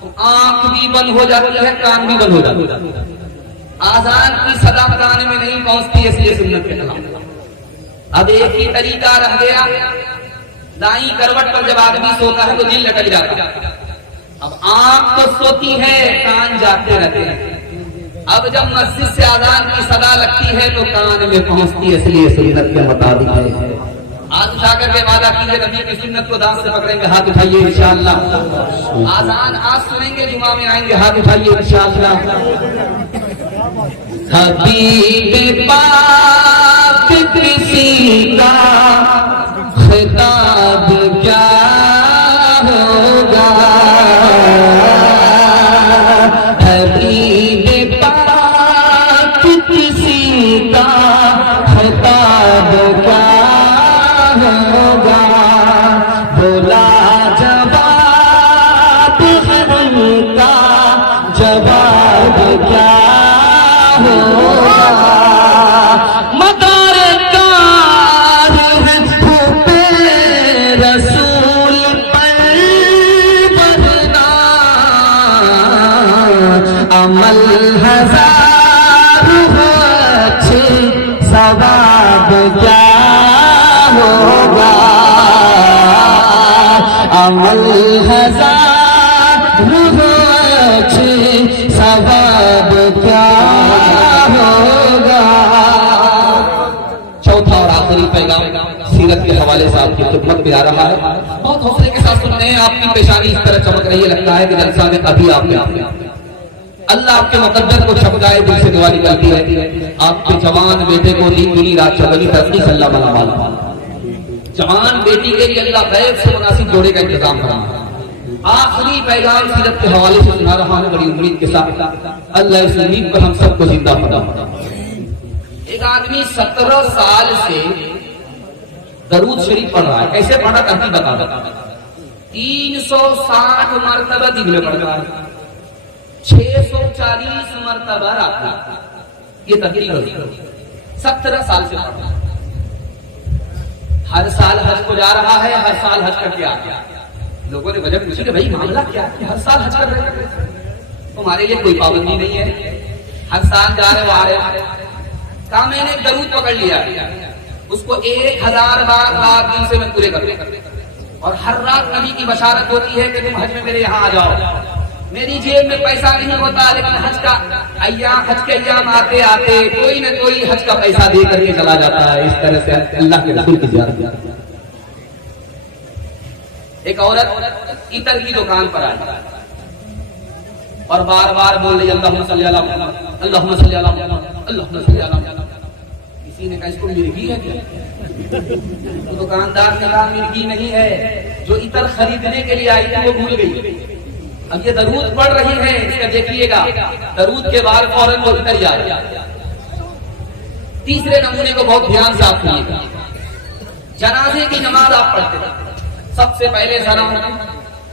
تو آنکھ بھی بند ہو جاتی ہے، کان بھی بند ہو جاتا ہے، آذان کی صدا کان میں نہیں پہنچتی، اس لیے سنت کے خلاف۔ اب ایک ہی طریقہ رہ گیا، دائیں کروٹ پر جب آدمی سوتا ہے تو دل لٹک جاتا ہے، اب آنکھ تو سوتی ہے کان جاتے رہتے ہیں، اب جب مسجد سے آذان کی صدا لگتی ہے تو کان میں پہنچتی ہے، اس لیے سنت کے مطابق ہے۔ ہاتھ اٹھا کر کے وعدہ کیجیے نبی کی سنت کو دانت سے پکڑیں گے، ہاتھ اٹھائیے انشاءاللہ۔ آذان آج سنیں گے، جمعہ میں آئیں گے، ہاتھ اٹھائیے انشاءاللہ۔ حبیب پاک کسی کا خطاب کیا ہوگا، حبیب پاک کسی کا خطاب کیا ہوگا، بولا جواب ہے ان کا، جواب کیا ہوگا، مدار کار ہے پہ رسول پر بھرنا، عمل ہزار ہو اچھے ثواب کیا ہوگا، عمل ہزار ثواب کیا ہوگا. چوتھا اور آخری پیغام سیرت کے حوالے سے آپ کی خدمت میں آ رہا ہے. بہت حوصلے کے ساتھ سنتے ہیں. آپ کی پیشانی اس طرح چمک رہی ہے، لگتا ہے کہ جلسہ میں ابھی آپ نے اللہ آپ کے مقدر کو چھپکائے. دل سے دعا نکلتی ہے آپ کے جوان بیٹے کو دین دینی رات چوبنی ترقی سے اللہ بنا والا. جوان بیٹی کے لیے اللہ غیب سے مناسب جوڑے کا انتظام کرنا. آخری پیغام سیرت کے حوالے سے سنا رہا ہوں بڑی امید کے ساتھ. اللہ اس امید پر ہم سب کو زندہ فرمائے. ایک آدمی 17 سال سے درود شریف پڑھ رہا ہے. کیسے پڑھا ترتیب بتا دو. 360 مرتبہ دن میں پڑھتا ہے، 640 مرتبہ رات میں. یہ ترتیب ہے. 17 سال سے پڑھ رہا ہے. ہر سال حج کو جا رہا ہے، ہر سال حج کر کے آ گیا. لوگوں نے وجہ پوچھی کہ بھائی معاملہ کیا ہے، ہر سال حج کر رہے ہیں. تمہارے لیے کوئی پابندی نہیں ہے، ہر سال جا رہے ہو آ رہے. کہا میں نے ایک درود پکڑ لیا، اس کو 1000 بار رات دن سے میں پورے کر لوں، اور ہر رات نبی کی بشارت ہوتی ہے کہ تم حج میں میرے یہاں آ جاؤ. میری جیب میں پیسہ نہیں ہوتا، لیکن حج کے ایام آتے آتے کوئی نہ کوئی حج کا پیسہ دے کر کے چلا جاتا ہے. اس طرح سے اللہ کے رسول کی زیارت. ایک عورت عطر کی دکان پر آئی اور بار بار بول رہی اللہم صلی علی محمد، اللہم صلی علی محمد، اللہم صلی علی محمد. کسی نے کہا اس کو مرگی ہے کیا؟ تو دکاندار نے کہا مرگی نہیں ہے، جو عطر خریدنے کے لیے آئی تھی وہ بھول گئی. اب یہ درود پڑھ رہی ہے، اس کا دیکھیے گا درود کے بعد فوراً وہ عطر یاد. تیسرے نمونے کو بہت دھیان سے آپ سنیے. جنازے کی نماز آپ پڑھتے ہیں، سب سے پہلے سلام،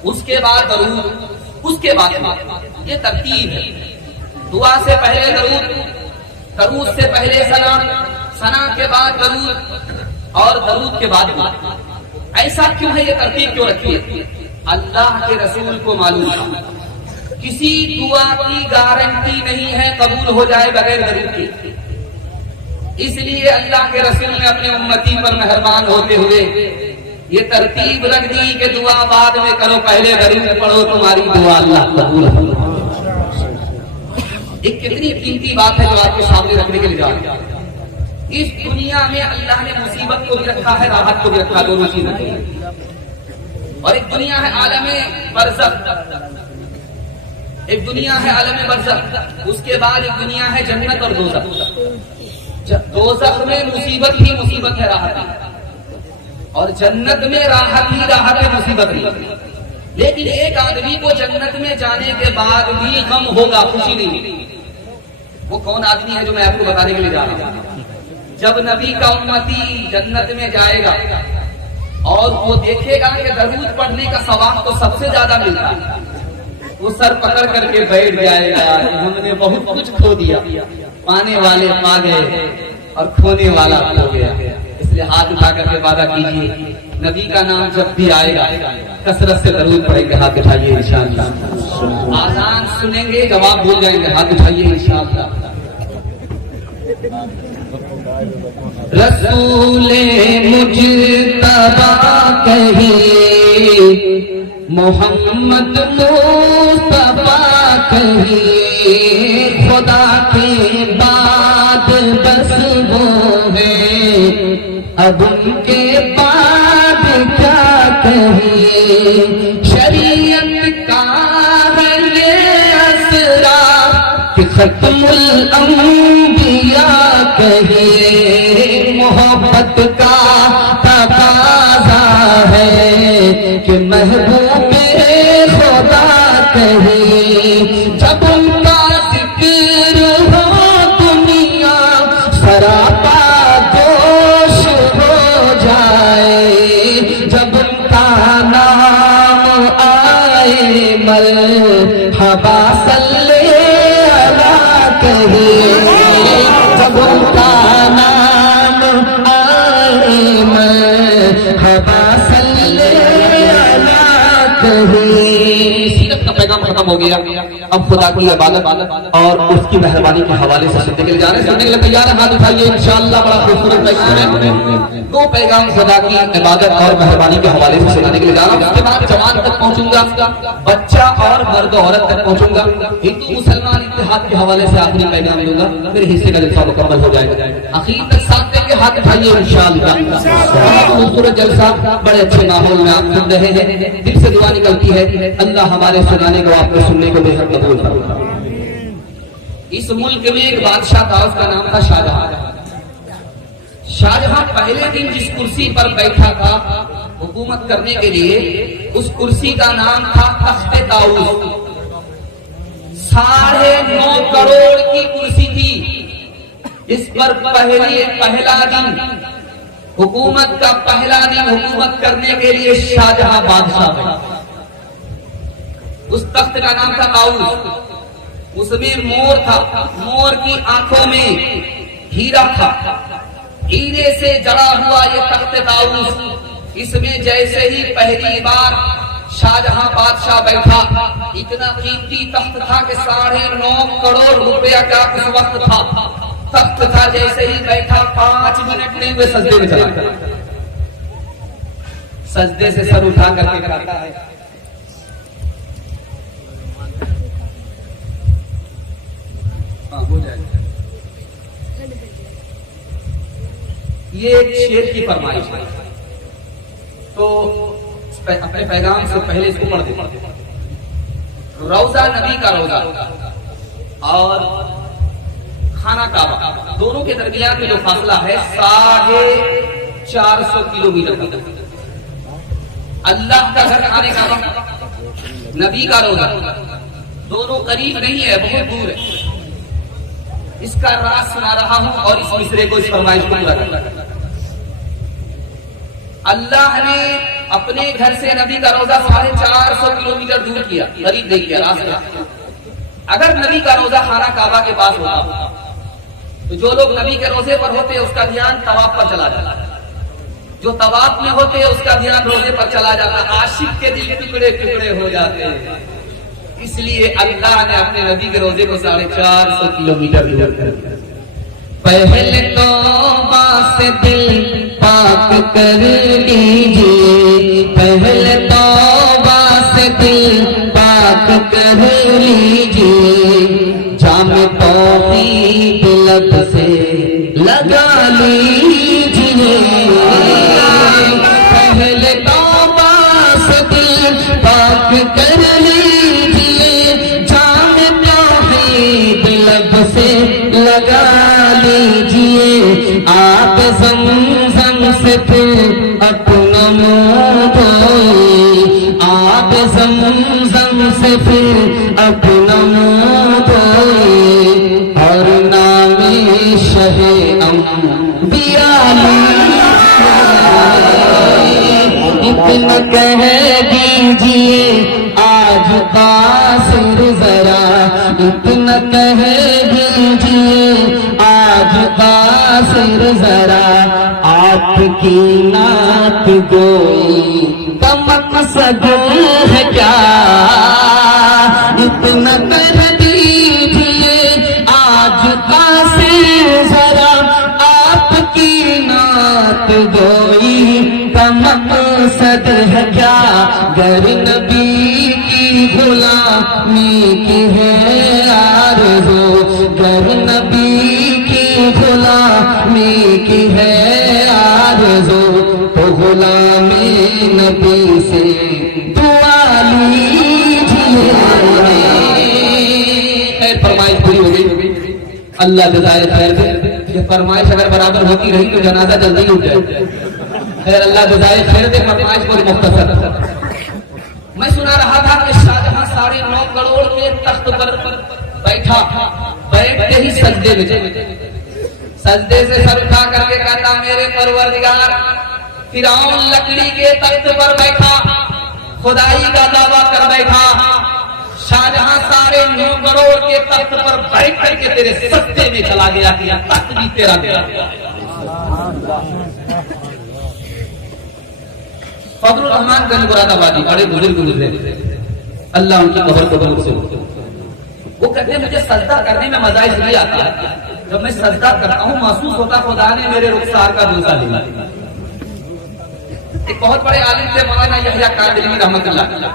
اس کے بعد درود، اس کے بعد یہ ترتیب ہے. دعا سے پہلے درود، درود سے پہلے سلام، ثنا کے بعد درود، اور درود کے بعد دعا. ایسا کیوں ہے، یہ ترتیب کیوں رکھی ہے؟ اللہ کے رسول کو معلوم ہے کسی دعا کی گارنٹی نہیں ہے قبول ہو جائے بغیر درود کی. اس لیے اللہ کے رسول نے اپنے امتی پر مہربان ہوتے ہوئے یہ ترتیب رکھ دی کہ دعا بعد میں کرو، پہلے درود پڑھو، تمہاری دعا اللہ قبول کرے. ایک کتنی قیمتی بات ہے جو آپ کے سامنے رکھنے کے لیے جا رہے ہیں. اس دنیا میں اللہ نے مصیبت کو بھی رکھا ہے، راحت کو بھی رکھا ہے، دونوں چیزیں رکھی ہیں. اور ایک دنیا ہے عالم برزخ، ایک دنیا ہے عالم برزخ، اس کے بعد ایک دنیا ہے جنت اور دوزخ. دوزخ میں مصیبت ہی مصیبت ہے، راحت ہے، اور جنت میں راحت ہی راحت ہے، مصیبت نہیں. لیکن ایک آدمی کو جنت میں جانے کے بعد بھی غم ہوگا، خوشی نہیں. وہ کون آدمی ہے جو میں آپ کو بتانے کے لیے جا رہا ہوں. جب نبی کا امتی جنت میں جائے گا اور وہ دیکھے گا کہ درود پڑھنے کا ثواب تو سب سے زیادہ ملتا ہے، وہ سر پکڑ کر کے بیٹھ جائے گا کہ ہم نے بہت کچھ کھو دیا. پانے والے پا گئے اور کھونے والا کھو گیا. اس لیے ہاتھ اٹھا کر کے وعدہ کیجیے نبی کا نام جب بھی آئے گا کثرت سے درود پڑھیں گے. ہاتھ اٹھائیے انشاءاللہ. آذان سنیں گے جواب بھول جائیں گے. ہاتھ اٹھائیے انشاءاللہ. رسول مجتبی کہیں، محمد مصطفیٰ کہیں، خدا کے بعد بس وہ ہیں، اب ان کے بعد کیا کہیں. شریعت کا ہے یہ اسرار کہ ختم الانبیاء کہیں، محبت کا تقاضا ہے کہ محبوب خدا کہیں. جب ان کا ذکر ہو دنیا سراپا گوش ہو جائے، جب ان کا نام آئے مرحبا صلی اللہ کہیں، جب ان کا نام آئے مرحبا صلی اللہ سیرت کا پیغام ختم ہو گیا. اب خدا کی عبادت اور اس کی مہربانی کے حوالے سے سننے کے لیے جا رہے ہیں. سننے کے لیے تیار ہیں؟ ہاتھ اٹھائیے. انشاءاللہ بڑا خوبصورت پیغام ہے. دو پیغام خدا کی عبادت اور مہربانی کے حوالے سے سنانے کے لیے جا رہا ہوں. اس کے بعد جوان تک پہنچوں گا, بچہ اور مرد و عورت تک پہنچوں گا. ہندو مسلمان اتحاد کے حوالے سے آخری پیغام دوں گا, پھر حصے کا جلسہ مکمل ہو جائے گا. اخیر تک ساتھ دیں گے. ہاتھ اٹھائیے. انشاءاللہ خوبصورت جلسہ بڑے اچھے ماحول میں آپ سن رہے ہیں. دل سے دعا نکلتی ہے اللہ ہمارے سنانے کو, آپ کو سننے کو بے حد قبول فرمائے. اس ملک میں ایک بادشاہ تھا, اس کا نام تھا شاہجہاں. شاہجہاں پہلے دن جس کرسی پر بیٹھا تھا حکومت کرنے کے لیے, اس کرسی کا نام تھا تخت طاؤس. 9.5 کروڑ کی کرسی تھی. اس پر پہلا دن حکومت کا پہلا دن حکومت کرنے کے لیے شاہجہاں بادشاہ بیٹھا. اس تخت کا نام تھا طاؤس. اس میں مور تھا, مور کی آنکھوں میں ہیرا تھا. ہیرے سے جڑا ہوا یہ تخت طاؤس, اس میں جیسے ہی پہلی بار شاہجہاں بادشاہ بیٹھا, اتنا قیمتی تخت تھا کہ 9.5 کروڑ روپیہ کا اس وقت تھا. تخت تھا, جیسے ہی بیٹھا 5 منٹ نہیں ہوئے سجدے میں چلا گیا. سجدے سے سر اٹھا کر کے کہتا ہے ہو جائے گا. یہ ایک شعر کی فرمائش ہے, تو اپنے پیغام سے پہلے اس کو پڑھ دیں. روضہ نبی کا روضہ اور خانہ کعبہ دونوں کے درمیان میں جو فاصلہ ہے 450 کلومیٹر. اللہ کا گھر خانہ کعبہ, نبی کا روضہ, دونوں قریب نہیں ہے, بہت دور ہے. اس کا راز سنا رہا ہوں اور اس مصرے کو, اس فرمائش کو پورا کرنا. اللہ نے اپنے گھر سے نبی کا روضہ 450 کلومیٹر دور کیا, قریب نہیں کیا, راز کیا. اگر نبی کا روضہ خانہ کعبہ کے پاس ہوتا تو جو لوگ نبی کے روضے پر ہوتے اس کا دھیان طواف پر چلا جاتا, جو طواف میں ہوتے اس کا دھیان روضے پر چلا جاتا. عاشق کے دل ٹکڑے ٹکڑے ہو جاتے ہیں. اس لیے اللہ نے اپنے نبی کے روضے کو 450 کلومیٹر دور کر دیا. پہلے توبہ سے دل پاک کر لیجیے, پہلے توبہ سے دل پاک کر لیجیے, جام توحید لب سے لگا لیجیے. پہلے توبہ سے دل پاک کر لیجیے, جام توحید لب سے لگا لیجیے. آپ زمزم سے پھر اپنا منہ دھوئے, آپ زمزم سے پھر اپنا منہ دھوئے, اور نام شہ انبیاء لیجیے. اتنا کہہ دیجیے آج قاصر ذرا, اتنا کہہ دیجیے آج قاصر ذرا, آپ کی نعت گوئی کا مقصد ہے کیا. اتنا کہہ دیجیے آج قاصر ذرا, آپ کی نعت گوئی کا مقصد ہے کیا. گر نبی کی غلامی کی ہے آرزو, گر نبی کی غلامی کی ہے آرزو, تو غلامی نبی سے دعا لیجیے. فرمائش پوری ہو گئی. اللہ جزائے خیر دے. یہ فرمائش اگر برابر ہوتی رہی تو جنازہ جلدی اٹھ جائے. خیر اللہ جزائے خیر دے. فرمائش پوری مختصر. میں سنا رہا تھا کہ شاہجہاں 9.5 کروڑ کے تخت پر بیٹھا, بیٹھتے ہی سجدے میں, سجدے سے سر اٹھا کر کے کہتا میرے پروردگار, فرعون لکڑی کے تخت پر بیٹھا, خدائی کا دعویٰ کر بیٹھا, شاہجہاں 9.5 کروڑ کے تخت پر بیٹھ کر کے تیرے سجدے میں چلا گیا کہ تخت بھی تیرا تیرا. فضل الرحمان گنج مراد آبادی بڑے بزرگ گزرے, اللہ ان کی قبر کو دور سے وہ کہتے ہیں مجھے سجدہ کرنے میں مزہ اس لیے آتا ہے جب میں سجدہ کرتا ہوں محسوس ہوتا خدا نے میرے رخسار کا بوسہ لیا. ایک بہت بڑے عالم تھے مولانا یحییٰ قادری رحمۃ اللہ علیہ.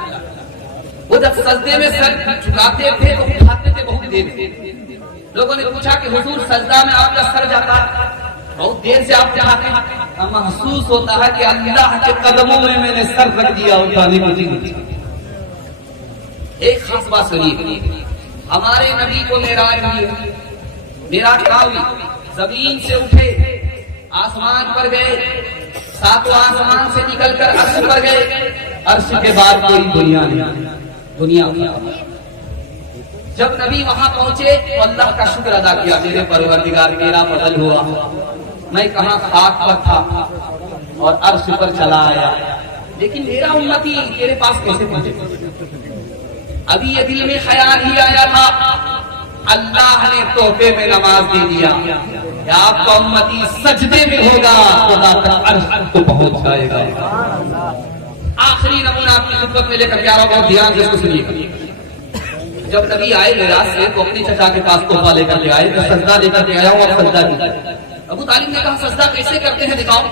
وہ جب سجدے میں سر جھکاتے تھے تو اٹھاتے تھے بہت دیر سے. لوگوں نے پوچھا کہ حضور سجدہ میں آپ کا سر جاتا ہے بہت دیر سے آپ اٹھاتے ہیں. محسوس ہوتا ہے کہ اللہ کے قدموں میں میں نے سر رکھ دیا اٹھانے کو نہیں. ایک خاص بات سنیے ہمارے نبی کو معراج ہوئی. معراج کیا ہوئی؟ زمین سے اٹھے آسمان پر گئے 7واں آسمان سے نکل کر عرش پر گئے. عرش کے بعد کوئی دنیا نہیں. دنیا جب نبی وہاں پہنچے تو اللہ کا شکر ادا کیا میرے پروردگار میرا بدل ہوا. میں کہاں خاک پر تھا اور عرش پر چلا آیا لیکن میرا امتی تیرے پاس کیسے پہنچے؟ ابھی یہ دل میں خیال ہی آیا تھا اللہ نے تحفے میں نماز دے دیا کہ آپ کا امتی سجدے میں ہوگا خدا تک عرش کو پہنچ جائے گا. آخری نمونہ آپ کی خدمت میں لے کر کے آ رہا ہوں بہت دھیان سے سنیے. جب نبی آئے معراج سے تو اپنے چچا کے پاس تحفہ لے کر کے آئے تو سجدہ لے کر کے آیا ہوں اور سجدہ کیا. ابو طالب نے کہا سجدہ کیسے کرتے ہیں دکھاؤ.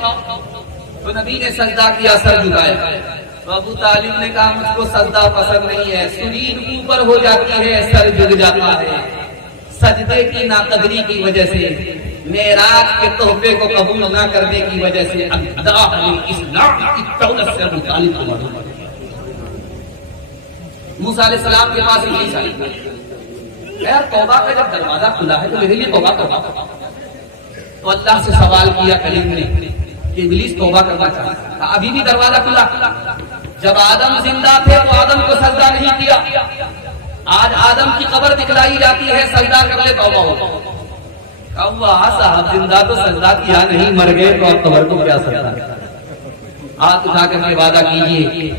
تو نبی نے سجدہ کیا سر جھکایا. تو ابو طالب نے کہا مجھ کو سجدہ پسند نہیں ہے. سرین اوپر ہو جاتی ہے سر جھک جاتا ہے. سجدے کی ناقدری کی وجہ سے معراج کے تحفے کو قبول نہ کرنے کی وجہ سے اسلام کی دولت سے ابو طالب کو معلوم ہے. موسیٰ علیہ السلام کے پاس ابلیس آئی. یار توبہ کا جب دروازہ کھلا ہے تو میرے لیے توبہ کروا. تو اللہ سے سوال کیا کلیم نے کہ ابلیس توبہ کرنا چاہتا تھا. ابھی بھی دروازہ کھلا. جب آدم زندہ تھے تو آدم کو سجدہ نہیں کیا. آج آدم کی قبر دکھلائی جاتی ہے سجدہ کر لے توبہ ہو. صاحب زندہ تو سجدہ کیا نہیں مر گئے تو اب قبر کو کیا سجدہ. ہاتھ اٹھا کر کے وعدہ کیجیے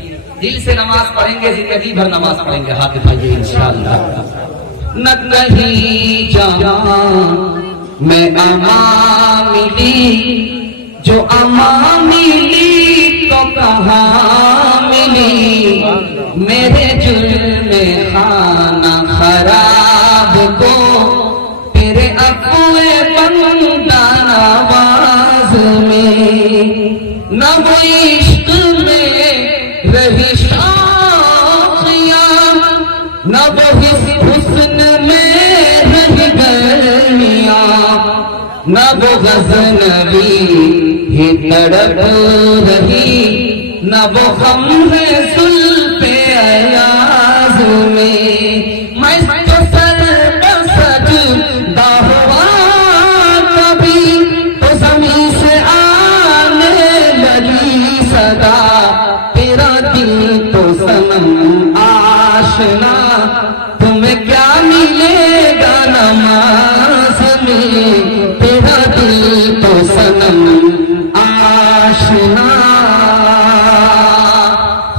دل سے نماز پڑھیں گے زندگی بھر نماز پڑھیں گے. ہاتھ اٹھائیے انشاءاللہ. نہ کہیں جہاں میں امان ملی جو امان ملی تو کہاں ملی. میرے جرم خانہ خراب کو تیرے عفو بندہ نواز میں. نہ وہ عشق میں رہی شاخیاں نہ وہ حسن میں رہی گرمیاں نہ وہ غزنوی ہی تڑپ رہی نہ وہ غم ہے زلف ایاز میں. میں تو سر پر سجدہ ہوا کبھی تو زمین سے آنے لگی صدا. تیرا دل تو صنم آشنا تمہیں کیا ملے گا نماز میں. تیرا دل تو صنم آشنا.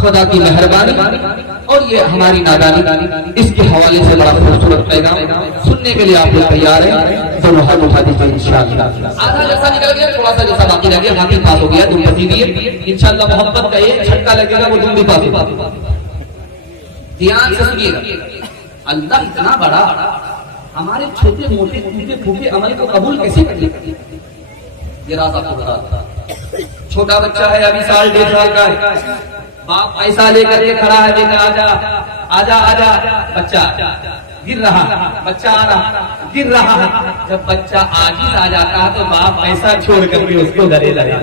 خدا کی مہربانی اور یہ ہماری نادانی اس کے حوالے سے بڑا خوبصورت پیغام سننے کے لیے آپ لوگ تیار ہیں. دونوں ہاتھ اٹھا دیجیے انشاءاللہ. آدھا جیسا نکل گیا تھوڑا سا جیسا باقی رہ گیا باقی پاس ہو گیا. تم پسی دیے انشاءاللہ محبت کا ایک چھٹکا لگے گا وہ تم بھی پاس ہو. دھیان سے سنیے گا. اللہ اتنا بڑا ہمارے چھوٹے موٹے ٹوٹے پھوٹے عمل کو قبول کیسے کر لے. یہ راز آپ کو بتا. چھوٹا بچہ ہے ابھی سال 1.5 سال کا ہے. باپ پیسہ لے کر کے کھڑا ہے لے کر آجا آجا آجا. بچہ گر رہا بچہ آ رہا گر رہا ہے. جب بچہ عاجز آ جاتا ہے تو باپ پیسہ چھوڑ کر کے اس کو گلے لگے.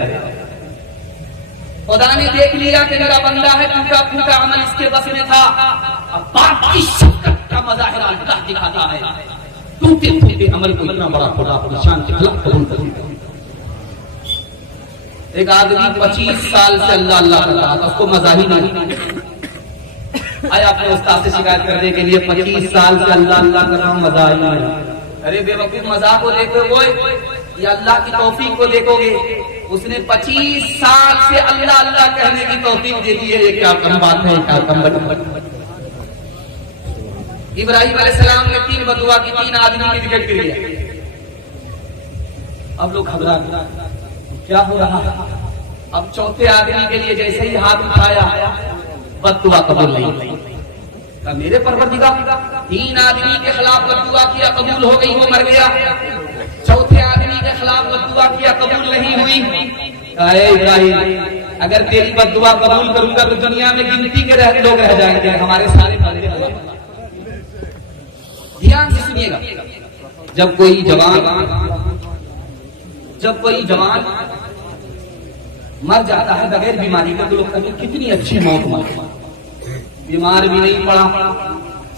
خدا نے دیکھ لیا کہ میرا بندہ ہے ٹوٹا پھوٹا عمل اس کے بس میں تھا. اب باپ کی شفقت کا مظاہرہ اللہ دکھاتا ہے. ٹوٹے پھوٹے عمل کو اتنا بڑا خدا اپنی شان کے خلاف قبول کرتا ہے. ایک آدمی 25 سال سے اللہ اللہ کر رہا تھا اس کو مزہ ہی نہیں آیا. اپنے استاد سے شکایت کرنے کے لیے 25 سال سے اللہ اللہ کر رہا ہوں مزہ ہی نہیں. ارے بے وقوف مزہ کو دیکھو گے یا اللہ کی توفیق کو دیکھو گے. اس نے 25 سال سے اللہ اللہ کہنے کی توفیق دے دی ہے. یہ کیا کم بات ہے کیا کم بات. ابراہیم علیہ السلام نے 3 بدعا کی 3 آدمی کی وکٹ گر گیا. اب لوگ گھبرا گئے کیا ہو رہا ہے. اب چوتھے آدمی کے لیے جیسے ہی ہاتھ اٹھایا بد دعا قبول نہیں. میرے پروردگار 3 آدمی کے خلاف بددعا کیا قبول ہو گئی وہ مر گیا, چوتھے آدمی کے خلاف بددعا کیا قبول نہیں ہوئی. اے ابراہیم اگر تیری بددعا قبول کروں گا تو دنیا میں گنتی کے لوگ رہ جائیں گے, ہمارے سارے بندے ہو جائیں گے. دھیان سے سنیے گا, جب کوئی جوان مر جاتا ہے بغیر بیماری کا تو لوگ کہتے ہیں کتنی اچھی موت ماری, بیمار بھی نہیں پڑا,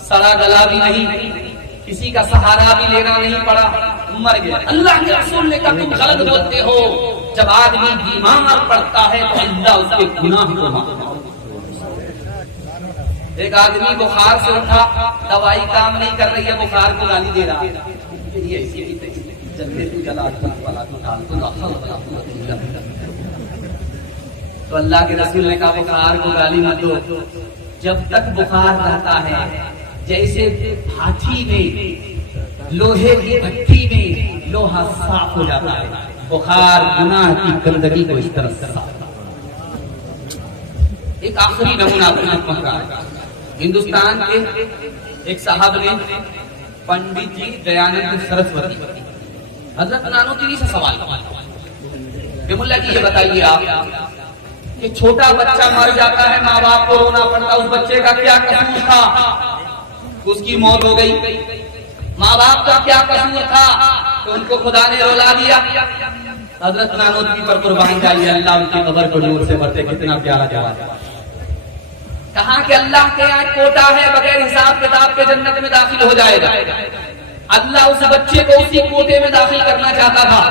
سڑا گلا بھی نہیں, کسی کا سہارا بھی لینا نہیں پڑا, مر گیا. اللہ کے رسول نے کہا تم غلط بولتے ہو, جب آدمی بیمار پڑتا ہے تو اللہ اس کے گناہ کو معاف کرتا ہے. ایک آدمی بخار سے اٹھا, دوائی کام نہیں کر رہی ہے, بخار کو گالی دے رہا ہے, تو اللہ کے رسول نے کہا بخار کو گالی مت دو, جب تک بخار رہتا ہے جیسے ہاتھی میں لوہے کی بھٹی میں لوہا صاف ہو جاتا ہے, بخار گناہ کی گندگی کو اس طرح صاف. ایک آخری نمونہ اپنا پکڑا, ہندوستان کے ایک صاحب نے پنڈت جی دیانند سرسوتی حضرت نانوتری سے سوال کہ ملا جی یہ بتائیے آپ کہ چھوٹا بچہ مر جاتا ہے, ماں باپ کو رونا پڑتا, اس بچے کا کیا قصور تھا, اس کی موت ہو گئی, ماں باپ کا کیا قصور تھا کہ ان کو خدا نے رولا دیا. حضرت نانوتری پر قربان جائیے, اللہ ان کی قبر کو نور سے بھرتے, کتنا پیارا جواب ہے. کہاں کہ اللہ کے یہاں کوٹا ہے, بغیر حساب کتاب کے جنت میں داخل ہو جائے گا. اللہ اس بچے کو اسی کوٹے میں داخل کرنا چاہتا تھا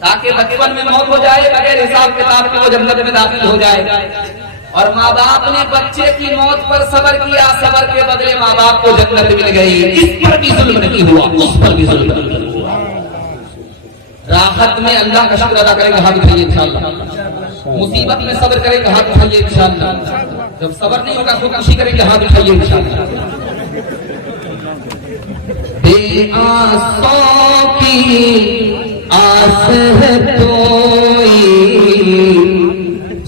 تاکہ بچپن میں موت ہو جائے, بغیر حساب کتاب کے وہ جنت میں داخل ہو جائے. اور ماں باپ نے بچے کی موت پر صبر کیا, صبر کے بدلے ماں باپ کو جنت مل گئی. اس پر بھی ظلم نہیں ہوا, اس پر بھی ظلم نہیں ہوا. راحت میں اللہ کا شکر ادا کرے گا, ہاتھ اٹھائیے انشاءاللہ. مصیبت میں صبر کرے گا, ہاتھ اٹھائیے انشاءاللہ. جب صبر نہیں ہوگا خودکشی کریں گے, ہاتھ اٹھائیے انشاءاللہ. بے آسوں کی آس ہے کوئی,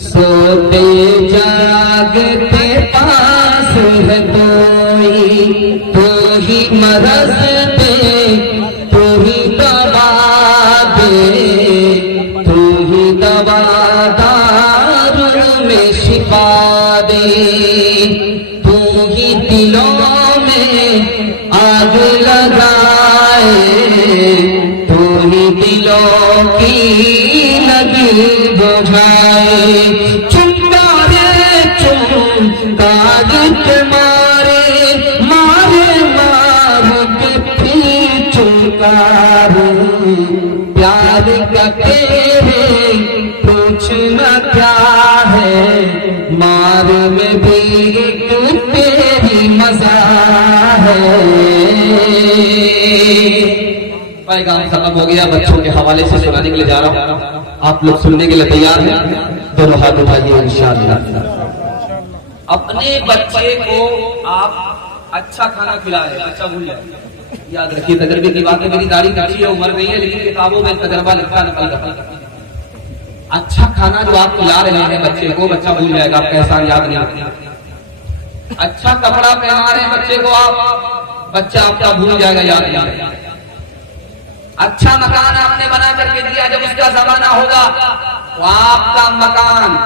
سوتے جاگتے پاس ہے کوئی, تو ہی مرض دے, تو ہی دوا دے, تو ہی دوا دار میں شفا دے, تو ہی دلوں میں آگ لگائے, تو ہی دلوں کی لگی بجھائے. چنگارے چنگار کے مارے, مارے مار کے پھر چنگار, پیار کا تیرے پوچھنا کیا ہے, مار میں بھی تیری مزہ ہے. پیغام ختم ہو گیا, بچوں کے حوالے سے سنانے کے لیے جا رہا ہوں, آپ لوگ سننے کے لیے تیار ہیں؟ دونوں ہاتھ اٹھائیے انشاءاللہ. اپنے بچے کو آپ اچھا کھانا کھلائیں, اچھا بھول جائے. یاد رکھیے تجربے کی بات ہے, میری داڑھی کچی ہے, عمر نہیں ہے, لیکن کتابوں میں تجربہ لکھا نقل کرتا. اچھا کھانا جو آپ کھلا رہے ہیں بچے کو, بچہ بھول جائے گا, آپ کا احسان یاد نہیں رکھنا. اچھا کپڑا پہنا رہے ہیں بچے کو آپ, بچہ آپ کا بھول جائے گا, یاد نہیں رکھنا. اچھا مکان آپ نے بنا کر کے دیا, جب اس کا زمانہ ہوگا تو آپ کا مکان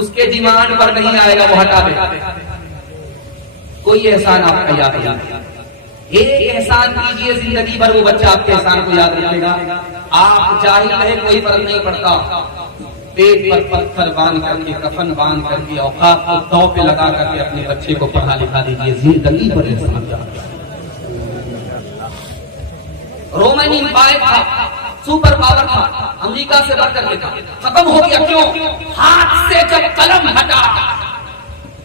اس کے ڈیمانڈ پر نہیں آئے گا, وہ ہٹا دے. کوئی احسان آپ کا یاد نہیں. ایک احسان کیجئے زندگی بھر, وہ بچہ آپ کے احسان کو یاد رکھے گا. آپ جاہل رہے کوئی فرق نہیں پڑتا, پیٹ پر پتھر باندھ کر کے, کفن باندھ کر کے, اوقات کو دو پہ لگا کر کے اپنے بچے کو پڑھا لکھا دیجیے. زندگی پر احسان یاد. رومن امپائر تھا, سپر پاور تھا, امریکہ سے بڑھ کر کے تھا, ختم ہو گیا. کیوں؟ ہاتھ سے جب قلم ہٹا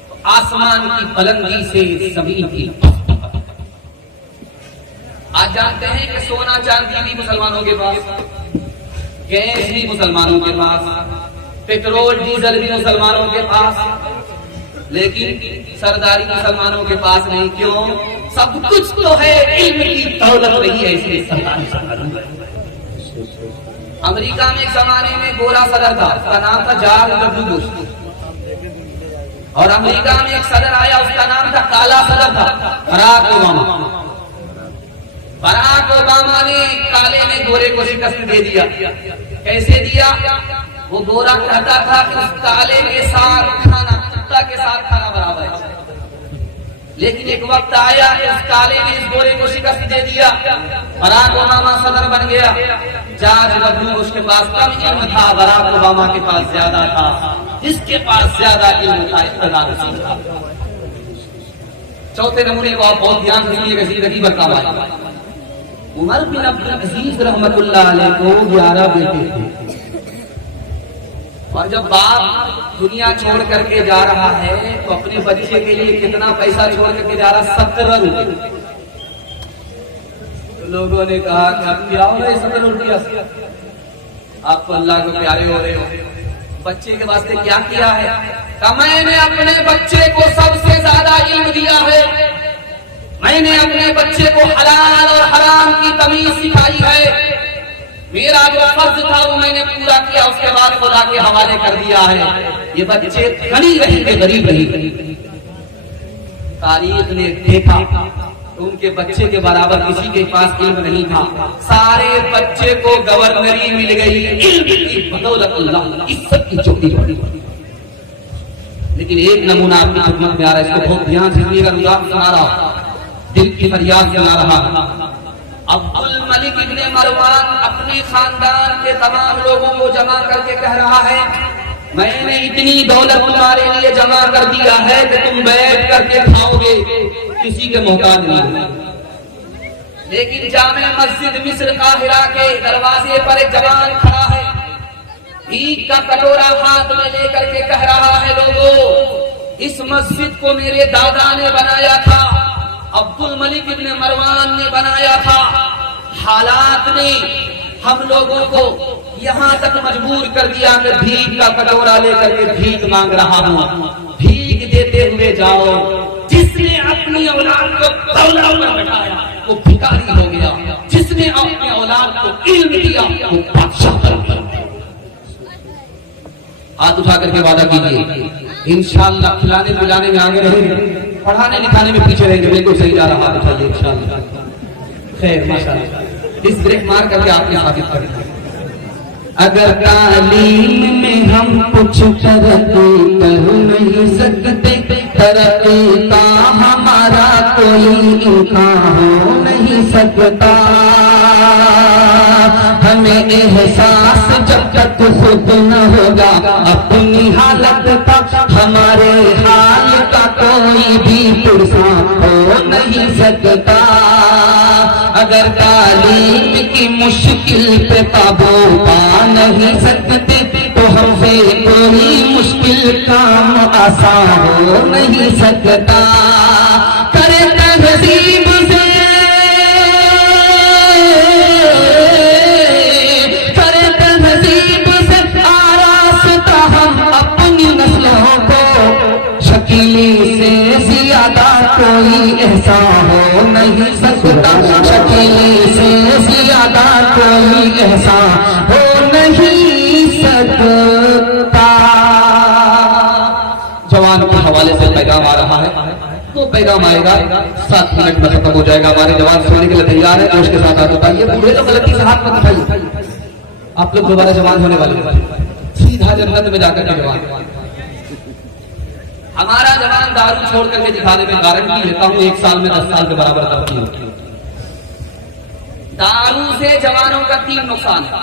تو آسمان کی بلندی سے زمین کی. آج جانتے ہیں کہ سونا چاندی بھی مسلمانوں کے پاس, گیس بھی مسلمانوں کے پاس, پیٹرول ڈیزل بھی مسلمانوں کے پاس, لیکن سرداری مسلمانوں کے پاس نہیں. کیوں؟ سب کچھ تو ہے, علم کی دولت نہیں ہے, اس لیے سرداری. امریکہ میں ایک زمانے میں گورا صدر تھا, اس کا نام تھا جارج ڈبلیو بش. اور امریکہ میں ایک صدر آیا، اس کا نام تھا کالا صدر تھا، براک اوباما۔ براک اوباما نے کالے نے گورے کو شکست دے دیا۔ کیسے دیا؟ وہ گورا کہتا تھا کہ اس کالے کے ساتھ کھانا کتا کے ساتھ کھانا برابر ہے، لیکن ایک وقت آیا کہ اس کالے نے اس گورے کو شکست دے دیا، براک اوباما صدر بن گیا۔ جارج ڈبلیو بش کے پاس کم علم تھا، براک اوباما کے پاس زیادہ تھا۔ جس کے پاس زیادہ علم تھا اقتدار رسید تھا۔ چوتھے نمونے کو آپ بہت دھیان سے سنیے گا، زندگی بھر کام آئے گا۔ عمر بن عبد العزیز رحمت اللہ علیہ کو 11 بیٹے تھے، اور جب باپ دنیا چھوڑ کر کے جا رہا ہے تو اپنے بچے کے لیے کتنا پیسہ چھوڑ کر کے جا رہا؟ 17 روپے۔ لوگوں نے کہا کہ اب کیا ہو رہا ہے 17 روپیہ؟ آپ تو اللہ کو پیارے ہو رہے ہو، بچے کے واسطے کیا کیا ہے؟ کہ میں نے اپنے بچے کو سب سے زیادہ علم دیا ہے، میں نے اپنے بچے کو حلال اور حرام کی تمیز سکھائی ہے، میرا جو فرض تھا وہ میں نے پورا کیا، اس کے بعد خدا کے حوالے کر دیا ہے۔ یہ بچے غنی رہیں گے، غریب رہیں گے۔ تاریخ نے دیکھا تو ان کے بچے کے برابر کسی کے پاس علم نہیں تھا، سارے بچے کو گورنری مل گئی، علم کی بدولت اللہ عزت کی چوٹی پڑی۔ لیکن ایک نمونہ اپنی خدمت میں آ رہا ہے، اس کو بہت دھیان سے سنیے گا، مذاق سنا رہا، دل کی فریاد سنا رہا۔ عبد الملک ابن مروان اپنے خاندان کے تمام لوگوں کو جمع کر کے کہہ رہا ہے، میں نے اتنی دولت تمہارے لیے جمع کر دیا ہے کہ تم بیٹھ کر کے کھاؤ گے، کسی کے محتاج نہیں۔ لیکن جامع مسجد مصر قاہرہ کے دروازے پر ایک جوان کھڑا ہے، بھیک کا کٹورا ہاتھ میں لے کر کے کہہ رہا ہے، لوگوں اس مسجد کو میرے دادا نے بنایا تھا، عبد الملک ابن مروان نے بنایا تھا، حالات نے ہم لوگوں کو یہاں تک مجبور کر دیا کہ بھیک کا کٹورا لے کر کے بھیک مانگ رہا ہوں، بھیک دیتے ہوئے جاؤ۔ جس نے اپنی اولاد کو دولت پر بٹھایا وہ بھکاری ہو گیا، جس نے اپنی اولاد کو علم دیا وہ بادشاہ بن گیا۔ ہاتھ اٹھا کر کے وعدہ کیجیے انشاءاللہ کھلانے پلانے میں آگے رہیں گے، پڑھانے لکھانے میں پیچھے رہیں گے، بالکل صحیح جا رہا، ہاتھ اٹھائیے انشاءاللہ۔ خیر ماشاءاللہ، اس بریک مار کر کے آپ نے ثابت کر دیا۔ اگر تعلیم میں ہم کچھ ترقی کر نہیں سکتے، ترقی کا ہمارا کوئی امکان ہو نہیں سکتا، ہمیں احساس جب تک خود نہ ہوگا اپنی حالت کا، ہمارے حال کا کوئی بھی پرساں ہو نہیں سکتا۔ اگر تعلیم کی مشکل پہ قابو پا نہیں سکتے تو ہم سے کوئی مشکل کام آسان ہو نہیں سکتا۔ کرے تہذیب سے آراستہ ہم اپنی نسلوں کو، شکیلی سے زیادہ کوئی احسان ہو نہیں سکتا، شکیلی سے زیادہ کوئی احسان ہو نہیں سکتا۔ جوان کے حوالے سے پیغام آ رہا ہے، وہ پیغام آئے گا 7 منٹ میں ختم ہو جائے گا۔ ہمارے جوان سونے کے لیے تیار ہے، جوش کے ساتھ آپ بتائیے، بوڑھے تو غلطی سے ہاتھ مت اٹھائیے، آپ لوگ دوبارہ جوان ہونے والے سیدھا جنت میں جا کر کے جوان۔ ہمارا جوان دارو چھوڑ کر کے دکھانے میں گارنٹی لیتا ہوں 1 سال میں 10 سال کے برابر ترقی ہوتی ہے۔ دارو سے جوانوں کا 3 نقصان ہے۔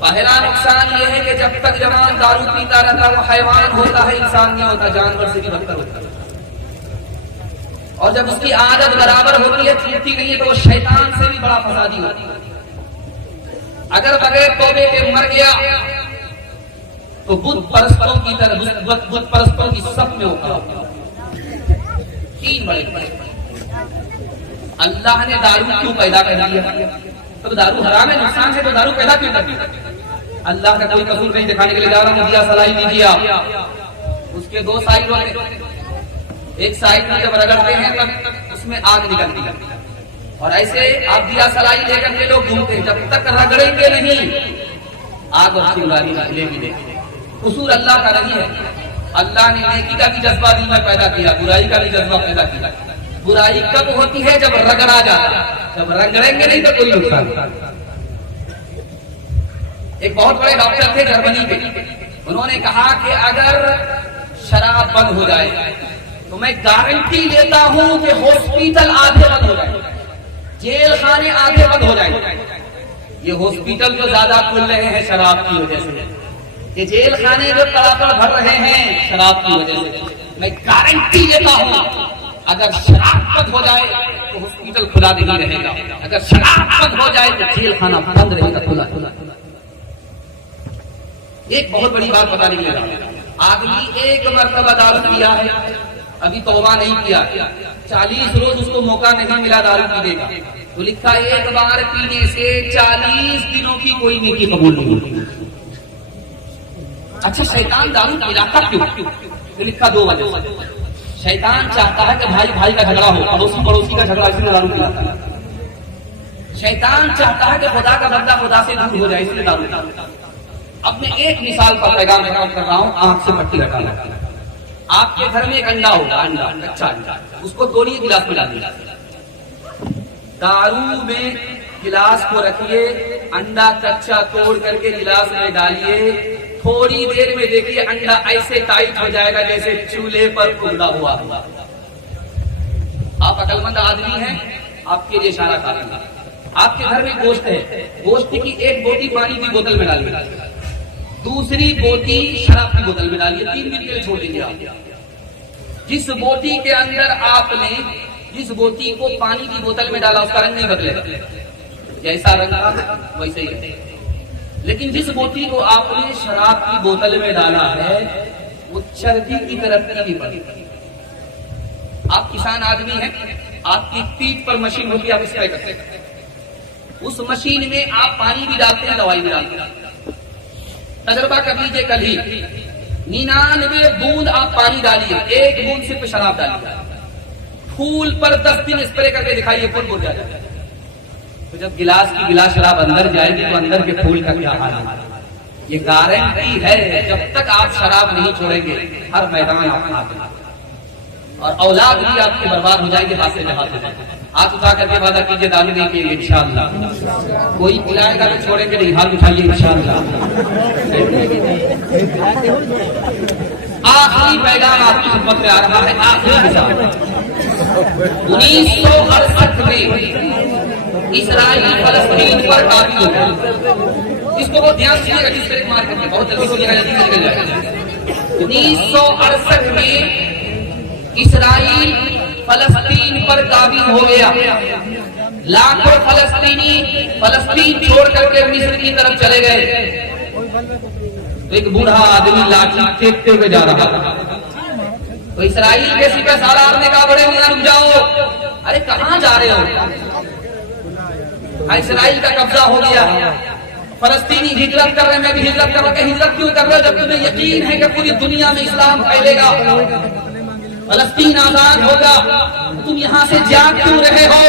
پہلا نقصان یہ ہے کہ جب تک جوان دارو پیتا رہتا وہ حیوان ہوتا ہے، انسان نہیں ہوتا، جانور سے بھی بدتر ہوتا ہے۔ اور جب اس کی عادت برابر ہوتی ہے، چھوٹتی نہیں ہے، تو وہ شیطان سے بھی بڑا فسادی ہوتی ہے۔ اگر بغیر توبے کے مر گیا تو بت پرستوں کی طرح بت پرستوں کی سب میں ہوتا ہے۔ 3 بڑے اللہ نے دارو کیوں پیدا کر دیا؟ تو دارو حرام ہے، نقصان ہے، تو دارو پیدا کیوں کر دیا؟ اللہ کا کوئی قصور نہیں دکھانے کے لیے جا رہا ہوں، دیا سلائی دیجیے آپ، اس کے 2 سائڈ ہوتے ہیں، ایک سائڈ میں جب رگڑتے ہیں تب اس میں آگ نکلتی ہے، اور ایسے آپ دیا سلائی لے کر کے لوگ گھومتے ہیں، جب تک رگڑیں گے نہیں آگ اور چنگاری نکلے گی نہیں۔ قصور اللہ کا نہیں ہے، اللہ نے نیکی کا بھی جذبہ دل میں پیدا کیا، برائی کا بھی جذبہ پیدا کیا۔ برائی کب ہوتی ہے؟ جب رگڑا جاتا ہے، جب رگڑیں گے نہیں تو کوئی نقصان نہیں۔ ایک بہت بڑے ڈاکٹر تھے جرمنی کے، انہوں نے کہا کہ اگر شراب بند ہو جائے تو میں گارنٹی لیتا ہوں کہ ہاسپٹل آدھے بند ہو جائے، جیل خانے آدھے بند ہو جائیں۔ یہ ہاسپٹل جو زیادہ کھل رہے ہیں شراب کی وجہ سے، یہ جیل خانے جو تڑاپڑ بھر رہے ہیں شراب کی وجہ سے، میں گارنٹی لیتا ہوں اگر شراب بند ہو جائے تو ہاسپٹل کھلا نہیں رہے گا، اگر شراب بند ہو جائے تو جیل خانہ بند رہے گا کھلا۔ ایک بہت بڑی بات بتا نہیں لگا، آدمی ایک مرتبہ دارو پیا ہے، ابھی توبہ نہیں کیا، 40 روز اس کو موقع نہیں ملا دارو پینے کا، تو لکھا ایک بار پینے سے 40 دنوں کی کوئی نیکی قبول نہیں ہوتی۔ اچھا شیطان دارو پلاتا کیوں؟ تو لکھا 2 وجہ سے۔ شیطان چاہتا ہے کہ بھائی بھائی کا جھگڑا ہو، پڑوسی کا جھگڑا، اس لیے دارو پلاتا ہے۔ شیطان چاہتا ہے کہ خدا کا بندہ خدا سے دور ہو جائے، اس لیے دارو پلاتا ہے۔ اب میں ایک مثال پر پیغام کر رہا ہوں، آنکھ سے پٹی لگا لگا۔ آپ کے گھر میں ایک انڈا ہوگا، انڈا کچا انڈا، اس کو توڑیے، گلاس میں ڈالیے، دارو میں گلاس کو رکھیے، انڈا کچا توڑ کر کے گلاس میں ڈالیے، تھوڑی دیر میں دیکھیے انڈا ایسے ٹائٹ ہو جائے گا جیسے چولہے پر کھولا ہوا۔ آپ عقل مند آدمی ہیں، آپ کے لیے اشارہ کافی ہے۔ آپ کے گھر میں گوشت ہے، گوشت کی ایک بوٹی پانی کی بوتل میں ڈالیے، دوسری بوٹی شراب کی بوتل میں ڈالیے، 3 دن کے لیے چھوڑ دیجیے۔ آپ جس بوٹی کے اندر آپ نے جس بوٹی کو پانی کی بوتل میں ڈالا اس کا رنگ نہیں بدلے گا، جیسا رنگ تھا ویسے ہی رہے، لیکن جس بوٹی کو آپ نے شراب کی بوتل میں ڈالا ہے وہ چربی کی طرف نہیں بڑھے۔ آپ کسان آدمی ہیں، آپ کی پیٹھ پر مشین ہوتی ہے، آپ اسپرے کرتے ہیں، اس مشین میں آپ پانی بھی ڈالتے ہیں، دوائی بھی ڈالتے ہیں۔ تجربہ کر لیجیے، کل ہی 99 بوند آپ پانی ڈالیے، 1 بوند صرف شراب ڈالیے، پھول پر 10 دن اسپرے کر کے دکھائیے، پھول مر جائے گا۔ تو جب گلاس کی گلاس شراب اندر جائے گی تو اندر کے پھول کا کیا حال ہے؟ یہ گارنٹی ہے، جب تک آپ شراب نہیں چھوڑیں گے ہر میدان آپ ہاتھ میں، اور اولاد بھی آپ کی برباد ہو جائے گی، ہاتھ سے جہاں سے۔ ہاتھ اٹھا کر کے وعدہ کیجیے دارو نہیں پیئیں گے انشاءاللہ، کوئی پلائے گا تو چھوڑیں گے نہیں، ہاتھ اٹھائیے انشاءاللہ۔ آخری پیغام آپ کی خدمت میں آ رہا ہے، آخری مثال 1968 میں اسرائیل فلسطین پر قابض ہو گیا۔ اس کو بہت دھیان سے رجسٹر مار کر کے بہت جلدی سنیے گا، جلدی نکل جائے گا۔ 1968 میں اسرائیل فلسطین پر قابض ہو گیا، لاکھوں فلسطینی فلسطین چھوڑ کر کے مصر کی طرف چلے گئے۔ تو ایک بوڑھا آدمی لاٹھی ٹیکتے ہوئے جا رہا تھا، تو اسرائیل کے سپہ سالار نے کہا بڑے میاں رک جاؤ، ارے کہاں جا رہے ہو؟ اسرائیل کا قبضہ ہو گیا، فلسطینی ہجرت کر رہے، میں بھی ہجرت کر رہا ہوں۔ ہجرت کیوں کر رہے ہو؟ جب تمہیں یقین ہے کہ پوری دنیا میں اسلام پھیلے گا، فلسطین آزاد ہوگا، تم یہاں سے جا کیوں رہے ہو؟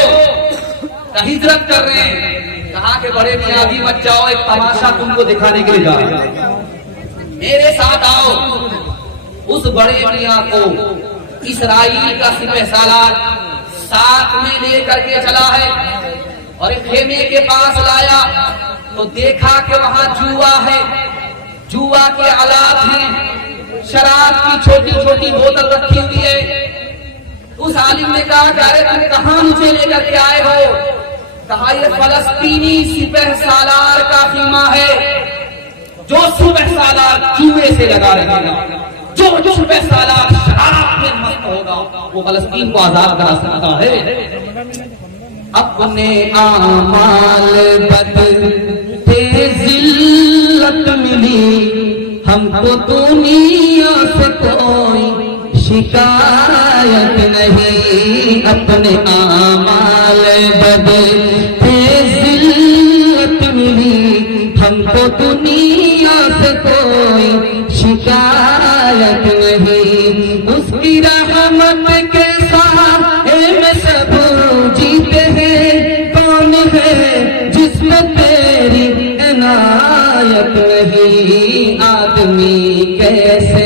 ہجرت کر رہے ہیں۔ کہا کہ بڑے میاں بھی مت جاؤ، ایک تماشا تم کو دکھانے کے لیے جا رہے ہیں، میرے ساتھ آؤ۔ اس بڑے میاں کو اسرائیل کا سپہ سالار ساتھ میں لے کر کے چلا ہے، اور ایک خیمے کے پاس لایا تو دیکھا کہ وہاں جوا ہے، جوا کے آلات ہیں، شراب کی چھوٹی چھوٹی بوتل رکھی ہوئی ہے۔ اس عالم نے کہا کہ ارے تم کہاں مجھے لے کر کے آئے ہو؟ کہا یہ فلسطینی سپہ سالار کا خیمہ ہے، جو سپہ سالار جوئے سے لگا رہے گا، جو سپہ سالار شراب میں مست ہوگا وہ فلسطین کو آزاد کرا سکتا ہے۔ اپنے اعمال بد سے ذلت ملی، ہم کو دنیا سے کوئی شکایت نہیں۔ اپنے اعمال بد سے ذلت ملی، ہم کو دنیا سے کوئی شکایت نہیں۔ اس کی رحمت کے سائے میں سب جیتے ہیں، کون ہے جس میں تیری عنایت نہیں؟ آدمی کیسے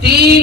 3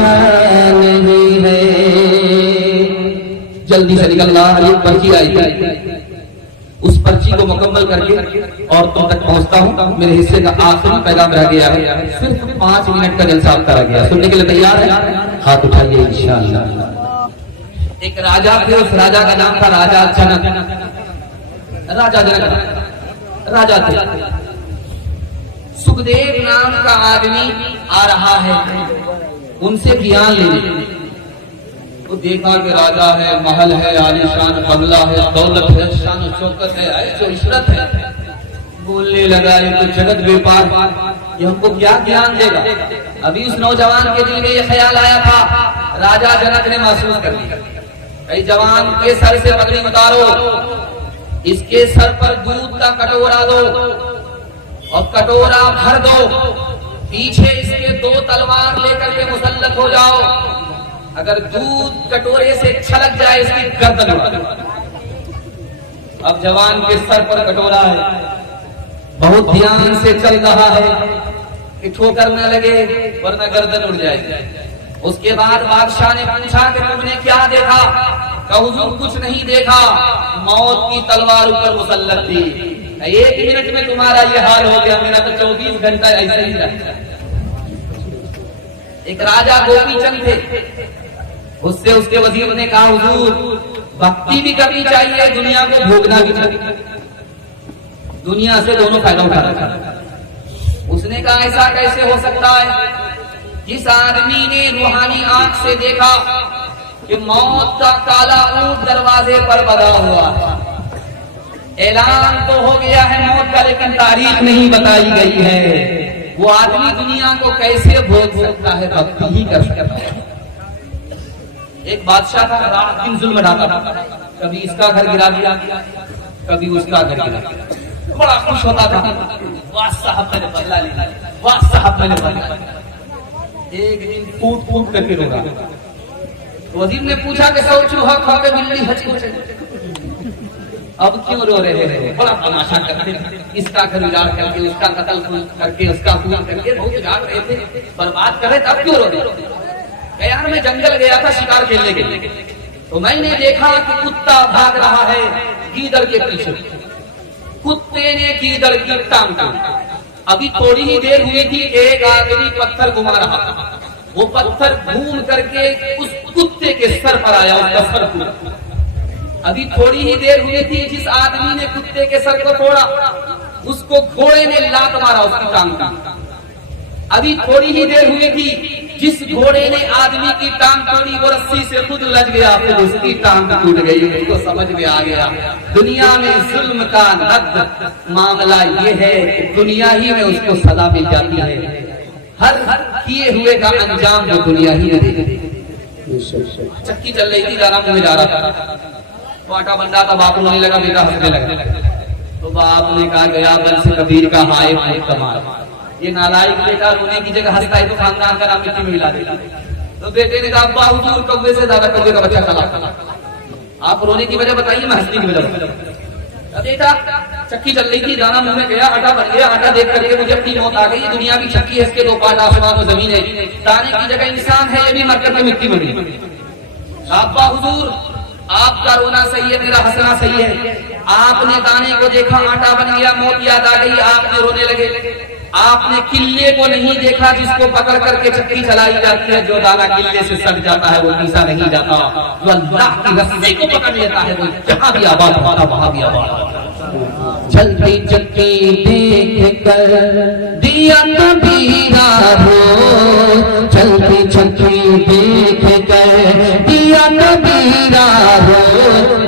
شان ہی ہے. جلدی سے نکل رہا ہے، ایک پرچی آئی ہے، اس پرچی کو مکمل کر کے عورتوں تک پہنچتا ہوں. میرے حصے کا آخری پیغام رہ گیا ہے، صرف 5 منٹ کا جلسہ آپ کرا گیا. سننے کے لیے تیار ہے؟ ہاتھ اٹھائیے انشاءاللہ. ایک راجا تھے، اس راجا کا نام تھا راجا جنک. راجا جنک راجا تھے. سکھدیو نام کا آدمی آ رہا ہے ان سے گیان لینے. وہ دیکھا کہ راجا ہے، محل ہے، عالیشان بنگلہ ہے، دولت ہے، شان و شوکت ہے، عیش و عشرت ہے. بولنے لگا یہ تو جگت ویپار، یہ ہم کو کیا گیان دے گا. ابھی اس نوجوان کے دل میں یہ خیال آیا تھا. راجا جنک نے محسوس کر لیا، اے جوان کے سر سے پگڑی اتارو، اس کے سر پر دودھ کا کٹورا دو اور کٹورا بھر دو، پیچھے اس کے 2 تلوار لے کر کے مسلط ہو جاؤ. اگر دودھ کٹورے سے چھلک جائے اس کی گردن اڑا دو. اب جوان کے سر پر کٹورا ہے، بہت دھیان سے چل رہا ہے کہ ٹھوکر نہ لگے ورنہ گردن اڑ جائے. اس کے بعد بادشاہ نے پوچھا کہ تم نے کیا دیکھا؟ کہ حضور کچھ نہیں دیکھا، موت کی تلوار اوپر مسلط تھی. 1 منٹ میں تمہارا یہ حال ہو گیا، میرا تو 24 گھنٹہ ایسے ہی رہا. ایک راجا گوپی چند تھے، اس سے اس کے وزیر نے کہا حضور بھکتی بھی کرنی چاہیے، دنیا کو بھوگنا بھی چاہیے، دنیا سے دونوں فائدہ اٹھانا چاہیے. اس نے کہا ایسا کیسے ہو سکتا ہے؟ جس آدمی نے روحانی آنکھ سے دیکھا کہ موت کا کالا اونٹ دروازے پر بندھا ہوا ہے، اعلان تو ہو گیا ہے موت کا لیکن تاریخ نہیں بتائی گئی ہے، وہ آدمی دنیا کو کیسے بھوگ سکتا ہے؟ بھکتی ہی کر سکتا ہے. ایک بادشاہ تھا، رات دن ظلم ڈھاتا تھا، کبھی اس کا گھر گرا دیا، کبھی اس کا گھر گرا دیا. بڑا خوش ہوتا تھا، واہ صاحب میں نے بدلہ لیا، واہ صاحب میں نے بدلہ لیا. ایک دن پھوٹ پھوٹ کر کے رو رہا. وزیر نے پوچھا کہ سو چوہا کھا کے بلی ہچ کچھ اب کیوں رو رہے ہیں؟ بڑا تماشا کرتے تھے، اس کا گھر اجاڑ کر کے، اس کا قتل کر کے، اس کا خون کر کے بہت اجاڑ رہے تھے، برباد کر رہے تھے، اب کیوں رو رہے؟ یار میں جنگل گیا تھا شکار کھیلنے کے لیے، تو میں نے دیکھا کہ کتا بھاگ رہا ہے گیدڑ کے پیچھے. کتے نے گیدڑ کی ٹانگ کاٹی. ابھی تھوڑی ہی دیر ہوئی تھی، ایک آدمی پتھر گھما رہا تھا، وہ پتھر گھوم کر کے اس کتے کے سر پر آیا، اس کا سر پھوٹا. ابھی تھوڑی ہی دیر ہوئی تھی، جس آدمی نے کتے کے سر کو توڑا اس کو گھوڑے نے لات مارا، اس کی ٹانگ کاٹی. ابھی تھوڑی ہی دیر ہوئی تھی، جس گھوڑے نے آدمی کی ٹانگ توڑی وہ رسی سے خود الجھ گیا، پھر اس کی ٹانگ ٹوٹ گئی. اس کو سمجھ میں آ گیا دنیا میں ظلم کا نقد معاملہ یہ ہے کہ دنیا ہی میں اس کو سزا مل جاتی ہے، ہر کیے ہوئے کا انجام وہ دنیا ہی میں دے. چکی چل رہی تھی، جانا منہ میں جا رہا تھا، تو آٹا بن رہا تھا، باپ رونے لگا، بیٹا ہنسنے لگا. تو باپ نے کہا گیا بن سے کبیر کا ہائے بہت کمال، یہ نالائق بیٹا رونے کی جگہ ہنستا ہے تو خاندان کا نام مٹی میں ملا دیتا. تو بیٹے نے کہا ابا حضور کوے سے زیادہ کوے کا بچہ چلا، آپ رونے کی وجہ بتائیے، میں ہنسنے کی وجہ بتائیے. بیٹا چکی چل رہی تھی، دانا منہ میں گیا، آٹا بن گیا، آٹا دیکھ کر کے مجھے اپنی موت آ گئی. دنیا کی چکی ہے، اس کے 2 پارٹ آسمان و زمین ہے، دانے کی جگہ انسان ہے، یہ بھی مر کر کے مٹی بن گئی. ابا حضور آپ کا رونا صحیح ہے، میرا ہنسنا صحیح ہے. آپ نے دانے کو دیکھا، آٹا بن گیا، موت یاد آ گئی، آپ نے رونے لگے. آپ نے قلعے کو نہیں دیکھا جس کو پکڑ کر کے چکی چلائی جاتی ہے، جو دانا قلعے سے سٹ جاتا ہے وہ پیسا نہیں جاتا، جو اللہ کی رسی کو پکڑ لیتا ہے وہ جہاں بھی آباد ہوتا وہاں بھی آباد ہوتا. چلتی چکی دیکھ کر دیا کبیرا ہو، چلتی چکی دیکھ کر دیا کبیرا ہو.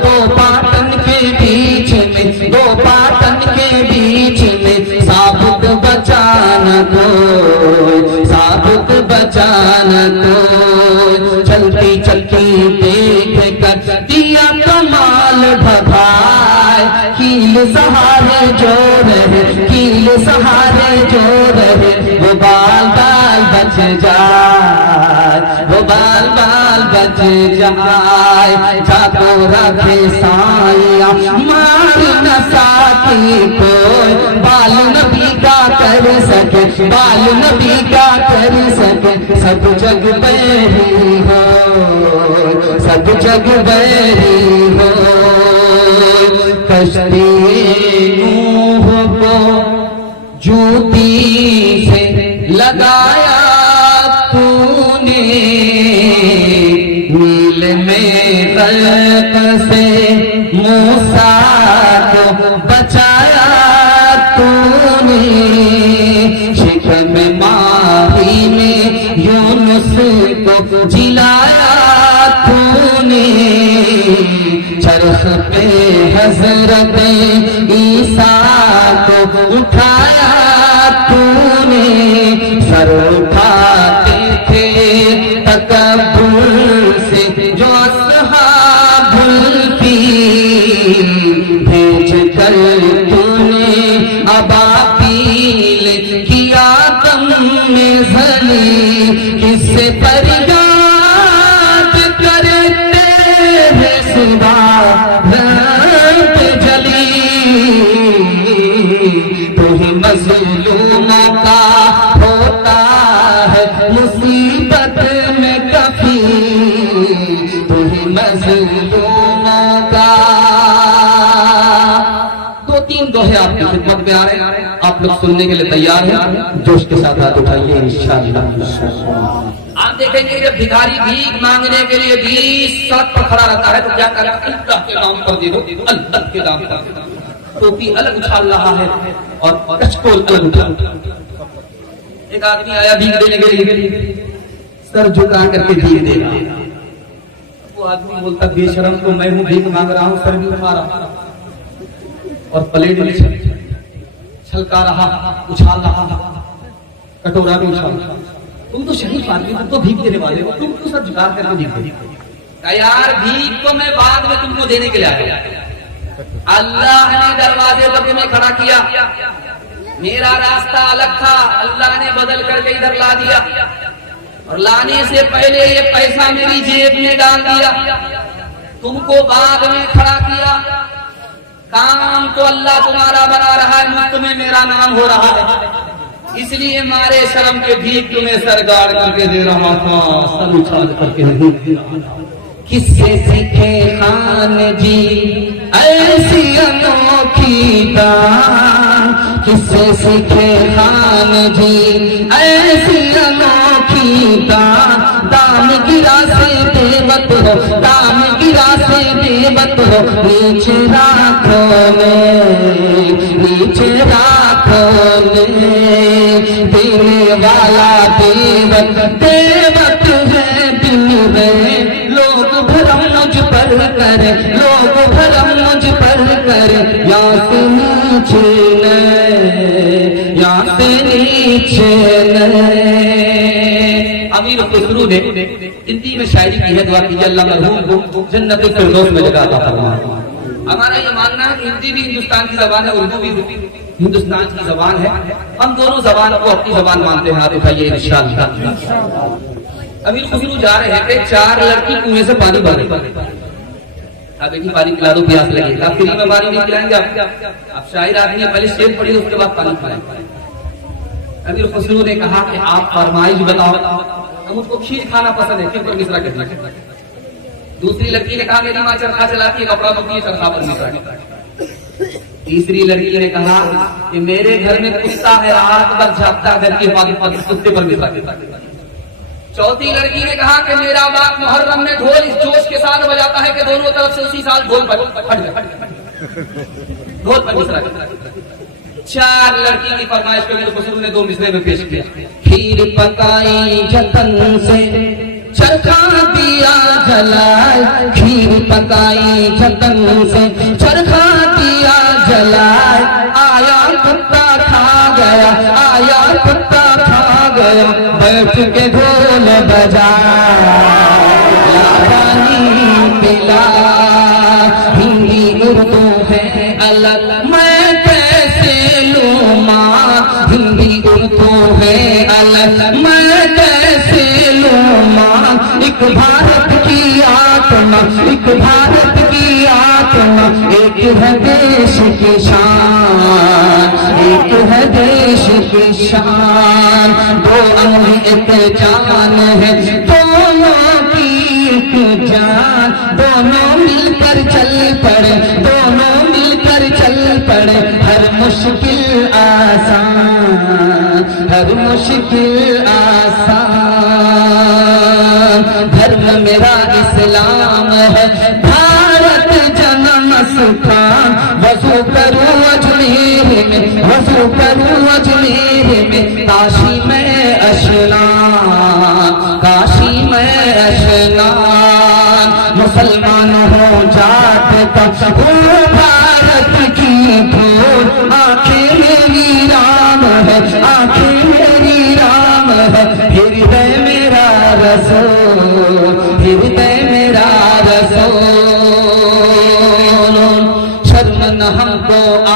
2 پاٹن کے بیچ میں، 2 پاٹن کے بیچ میں ثابت بچانا کوئی، ثابت بچانا کوئی. چلتی چلتی دیکھ کر دیا کمال بھگائے، کیل سہارے جو رہے، کیل سہارے جو رہے، وہ بال بال بچ جائے، وہ بال بال بچ جائے. جا کو رکھے سایہ مار نہ ساکی کوئی، بال نبی کا کر سکے بال نبی کا کر سکے سب جگ بیری ہو سب جگ بیری ہو کشتی نوح کو جوتی سے لگایا تو نے نیل میں غرق سے موسیٰ کو بچایا تو نے شکم ماہی میں یونس کو جلایا تو نے چرخ پہ حضرت عیسیٰ کو اٹھایا تو نے سر اٹھاتے تھے تکبر سے جو اصحاب الفیل بھیج کر تو نے ابابیل کیا دم میں زنی کس سے فریاد کرتے ہیں سوا رب جلی تو ہی مظلوموں کا ہوتا ہے مصیبت میں کفیل تو ہی مظلوموں کا دو تین دوہے آپ کی خدمت میں آ رہے ہیں آپ لوگ سننے کے لیے تیار ہیں جوش کے ساتھ ہاتھ اٹھائیے انشاءاللہ آپ دیکھیں گے جب بھکاری بھیک مانگنے کے لیے 20 سڑک پر کھڑا رہتا ہے تو کیا کرتا ہے اللہ کے نام پر دے دو اللہ کے نام پر ٹوپی الگ اچھال رہا ہے اور کچکول الگ اٹھا ایک آدمی آیا بھیک دینے کے لیے سر جھکا کر کے بھیک دے رہا وہ آدمی بولتا بے شرم تو میں ہوں بھیک مانگ رہا ہوں سر بھی اٹھا رہا اور پلیٹ میں چھلکا رہا اچھال رہا کٹورا بھی اچھال رہا تم تو شریف آدمی تم تو بھیک دینے والے ہو تم تو سب جھکا کر کے بھیک دے یار بھیک تو میں بعد میں تم کو دینے کے لیے آیا اللہ نے دروازے پر تمہیں کھڑا کیا میرا راستہ الگ تھا اللہ نے بدل کر کے ادھر لا دیا اور لانے سے پہلے یہ پیسہ میری جیب میں ڈال دیا تم کو بعد میں کھڑا کیا کام تو اللہ تمہارا بنا رہا ہے مفت میں میرا نام ہو رہا ہے اس لیے مارے شرم کے بھیک تمہیں سرگاڑ کر کے دے رہا تھا سر اچھال کر کے نہیں کس سے سیکھے خان جی ایسی انوکھی دان کس سے سیکھے خان جی ایسی انوکھی دان دام گرا سے دیوت ہو دام گرا سے دیوت ہو نیچے راتوں میں نیچے راتوں میں دینے والا دیوت دیوت ہے دن میں لوگ بھرم مجھ پر کرے لوگ بھرم مجھ پر کرے یا سے نیچے نئے یا سے نیچے نئے امیر خسرو نے ہندی میں شاعری کی ہے دعا کیجیے اللہ مرحوم کو جنت الفردوس میں جگہ عطا فرمائے ہمارا یہ ماننا ہے کہ ہندی بھی ہندوستان کی زبان ہے اردو بھی ہندوستان کی زبان ہے ہم دونوں زبان کو اپنی زبان مانتے ہیں ہاتھ اٹھائیے انشاءاللہ امیر خسرو جا رہے ہیں کہ 4 لڑکی کنویں سے پانی بھر رہے آپ ایک پانی پلا دو پیاس لگے آپ فری میں پانی نہیں پلائیں گے آپ شاعر آدمی پہلے شعر پڑھیے اس کے بعد پانی پلائیں امیر خسرو نے کہا کہ آپ فرمائش بتاؤ ہم اس کو کھیر کھانا پسند ہے کیوں پر مصرا کہنا دوسری لڑکی نے کہا میری ماں چرخا چلاتی ہے کپڑا بکتی ہے چرخا پر مصرا تیسری لڑکی نے کہا کہ میرے گھر میں کتا ہے رات بھر جھاگتا گھر کی حفاظت کتے پر مصرا کہتا چوتھی لڑکی نے کہا کہ میرا باپ محرم میں ڈھول اس جوش کے ساتھ بجاتا ہے کہ دونوں طرف سے اسی سال ڈھول پر مصرا کرتا ہے 4 لڑکی کی فرمائش کو میرے خسرو نے 2 مصرے میں پیش کیا کھیر پکائی جتن سے چرخا دیا جلائے کھیر پکائی جتن سے چرخا دیا جلائے آیا کتا کھا گیا آیا کتا کھا گیا بیٹھ کے ڈھول بجا پانی پلا ہندی اردو ہے الگ میں کیسے لوں ماں ہندی اردو ہے الگ میں کیسے لوں ماں ایک بھارت کی آتما، ایک بھارت کی آتما، ایک ہے دیش کی شان، ایک ہے دیش کی شان، دو انگلی ایک جان ہے، دونوں کی ایک جان، دونوں مل کر چل پڑے، دونوں مل کر چل پڑے، ہر مشکل آسان، ہر مشکل آسان، دھرم میرا اسلام ہے، بھارت جنم ستھان، وضو کروں اجمیر میں، وضو کروں اجمیر میں، کاشی میں اشنان، کاشی میں اشنان، مسلمان ہو جات تک ہو بھارت کی دھول، آنکھیں میری رام ہے، آنکھیں میری رام ہے، ہردے میرا رسول، ہردے میرا رسول، شرم نہ ہم کو آ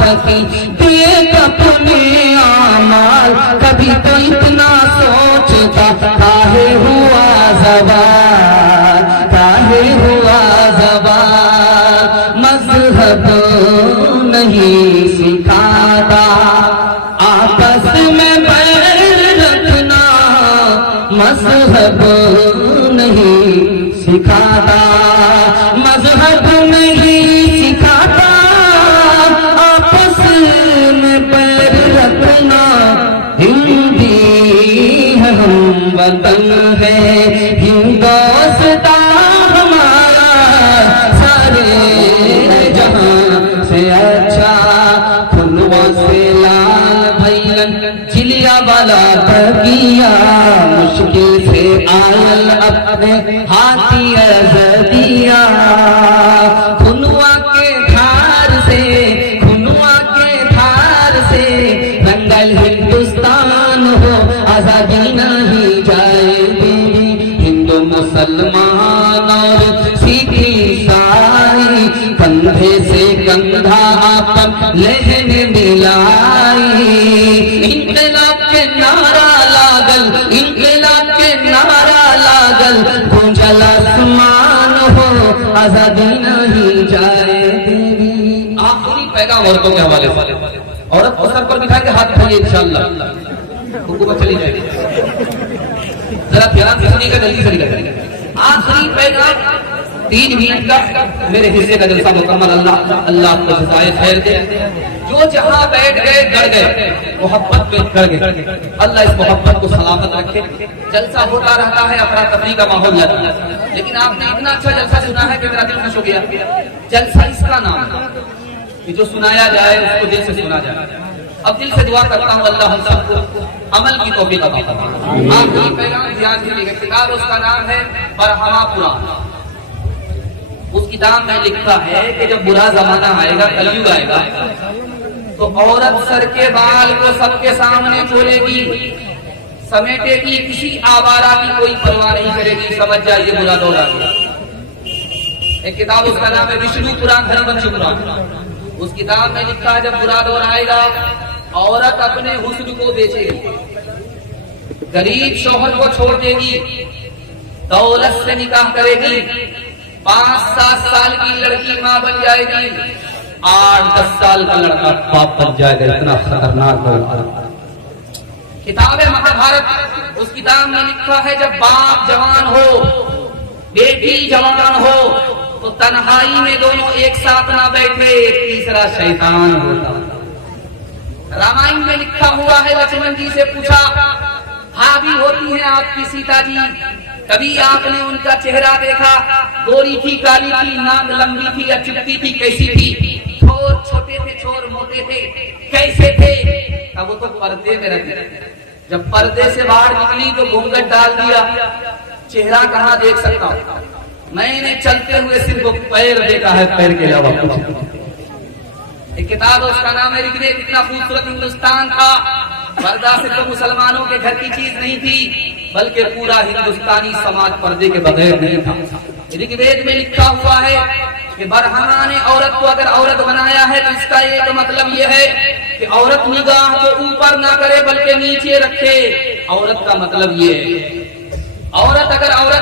سکی دیکھ اپنے اعمال، کبھی تو اتنا سوچتا کاہے ہوا زوال، کاہے ہوا زوال، مذہب نہیں سکھاتا آپس میں بیر رکھنا، مذہب نہیں سکھاتا، مذہب نہیں سکھاتا آپس میں بیر رکھنا، ہندی ہے ہم وطن ہے ہندوستان ہمارا، سارے جہاں سے اچھا، کھنوا سے لال بھیلن چلیا والا تکیا، مشکل سے آئل اپنے ہاتھی ازدیا، کھنوا کے دھار سے، کھنوا کے دھار سے رنگل ہندوستان ہو، آزادی نہیں جائے گی، ہندو مسلمان اور سکھ عیسائی کندھے سے کندھا آپن لہن ملائی، انقلاب کے نعرہ لاگل، انقلاب کے نعرہ لاگل، گونجل آسمان ہو، آزادی نہیں جائے دیوی۔ آخری پیغام عورتوں کے حوالے سے، عورت کو سر پر بٹھا کے ہاتھ کھائیے انشاءاللہ، حکومت چلی جائے گی، ذرا دھیان سے سنیے گا، جلدی سے نکل گا۔ آخری پیغام 3 منٹ کا میرے حصے کا جلسہ مکمل، اللہ آپ کو جزائے خیر دے، جو جہاں بیٹھ گئے گڑ گئے، محبت میں گڑ گئے، اللہ اس محبت کو سلامت رکھے، جلسہ ہوتا رہتا ہے، افراتفری کا ماحول جاتا ہے، لیکن آپ نے اتنا اچھا جلسہ سنا ہے کہ میرا دل خوش ہو گیا، جلسہ اس کا نام ہے کہ جو سنایا جائے اس کو دل سے سنا جائے، اب دل سے دعا کرتا ہوں اللہ ہم سب کو عمل کی توفیق عطا فرمائے۔ آخری پیغام دھیان سے لے کتاب، اس کا نام ہے برہما قرآن۔ اس کتاب میں لکھا ہے کہ جب برا زمانہ آئے گا، کلیوگ آئے گا، تو عورت سر کے بال کو سب کے سامنے کھولے گی، سمیٹے گی، کسی آوارہ کی کوئی پرواہ نہیں کرے گی، سمجھ جائیے برا دور آ گیا۔ ایک کتاب اس کا نام ہے وشنو قرآن، دھنونتری قرآن۔ اس کتاب میں لکھا ہے جب برا دور آئے گا، عورت اپنے حسن کو بیچے گی، غریب شوہر کو چھوڑ دے گی، دولت سے نکاح کرے گی، 5-7 سال کی لڑکی ماں بن جائے گی، 8-10 سال کا لڑکا باپ بن جائے گا، اتنا خطرناک ہوگا۔ کتاب ہے مہابھارت، اس کتاب میں لکھا ہے جب باپ جوان ہو، بیٹی جوان ہو، تو تنہائی میں دونوں ایک ساتھ نہ بیٹھے، ایک تیسرا شیطان ہوتا۔ رامائن میں لکھا ہوا ہے، لکشمن جی سے پوچھا، بھابھی ہوتی ہیں آپ کی سیتا جی، کبھی آپ نے ان کا چہرہ دیکھا، گوری تھی، کالی تھی، ناک لمبی تھی یا چپٹی تھی، کیسی تھی؟ چھوڑ چھوٹے تھے، چھوڑ موٹے تھے، کیسے تھے؟ اب وہ تو پردے میں رہتے، جب پردے سے باہر نکلی تو گھونگھٹ ڈال دیا، چہرہ کہاں دیکھ سکتا ہوں؟ میں نے چلتے ہوئے صرف پیر دیکھا ہے، پیر کے علاوہ کچھ نہیں۔ ایک کتاب اس کا نام ہے رگ وید، کتنا خوبصورت ہندوستان تھا، پردہ صرف مسلمانوں کے گھر کی چیز نہیں تھی، بلکہ پورا ہندوستانی سماج پردے کے بغیر نہیں تھا۔ رگ وید میں لکھا ہوا ہے کہ برہما نے عورت کو اگر عورت بنایا ہے تو اس کا ایک مطلب یہ ہے کہ عورت نگاہ کو اوپر نہ کرے بلکہ نیچے رکھے۔ عورت کا مطلب یہ ہے، عورت اگر عورت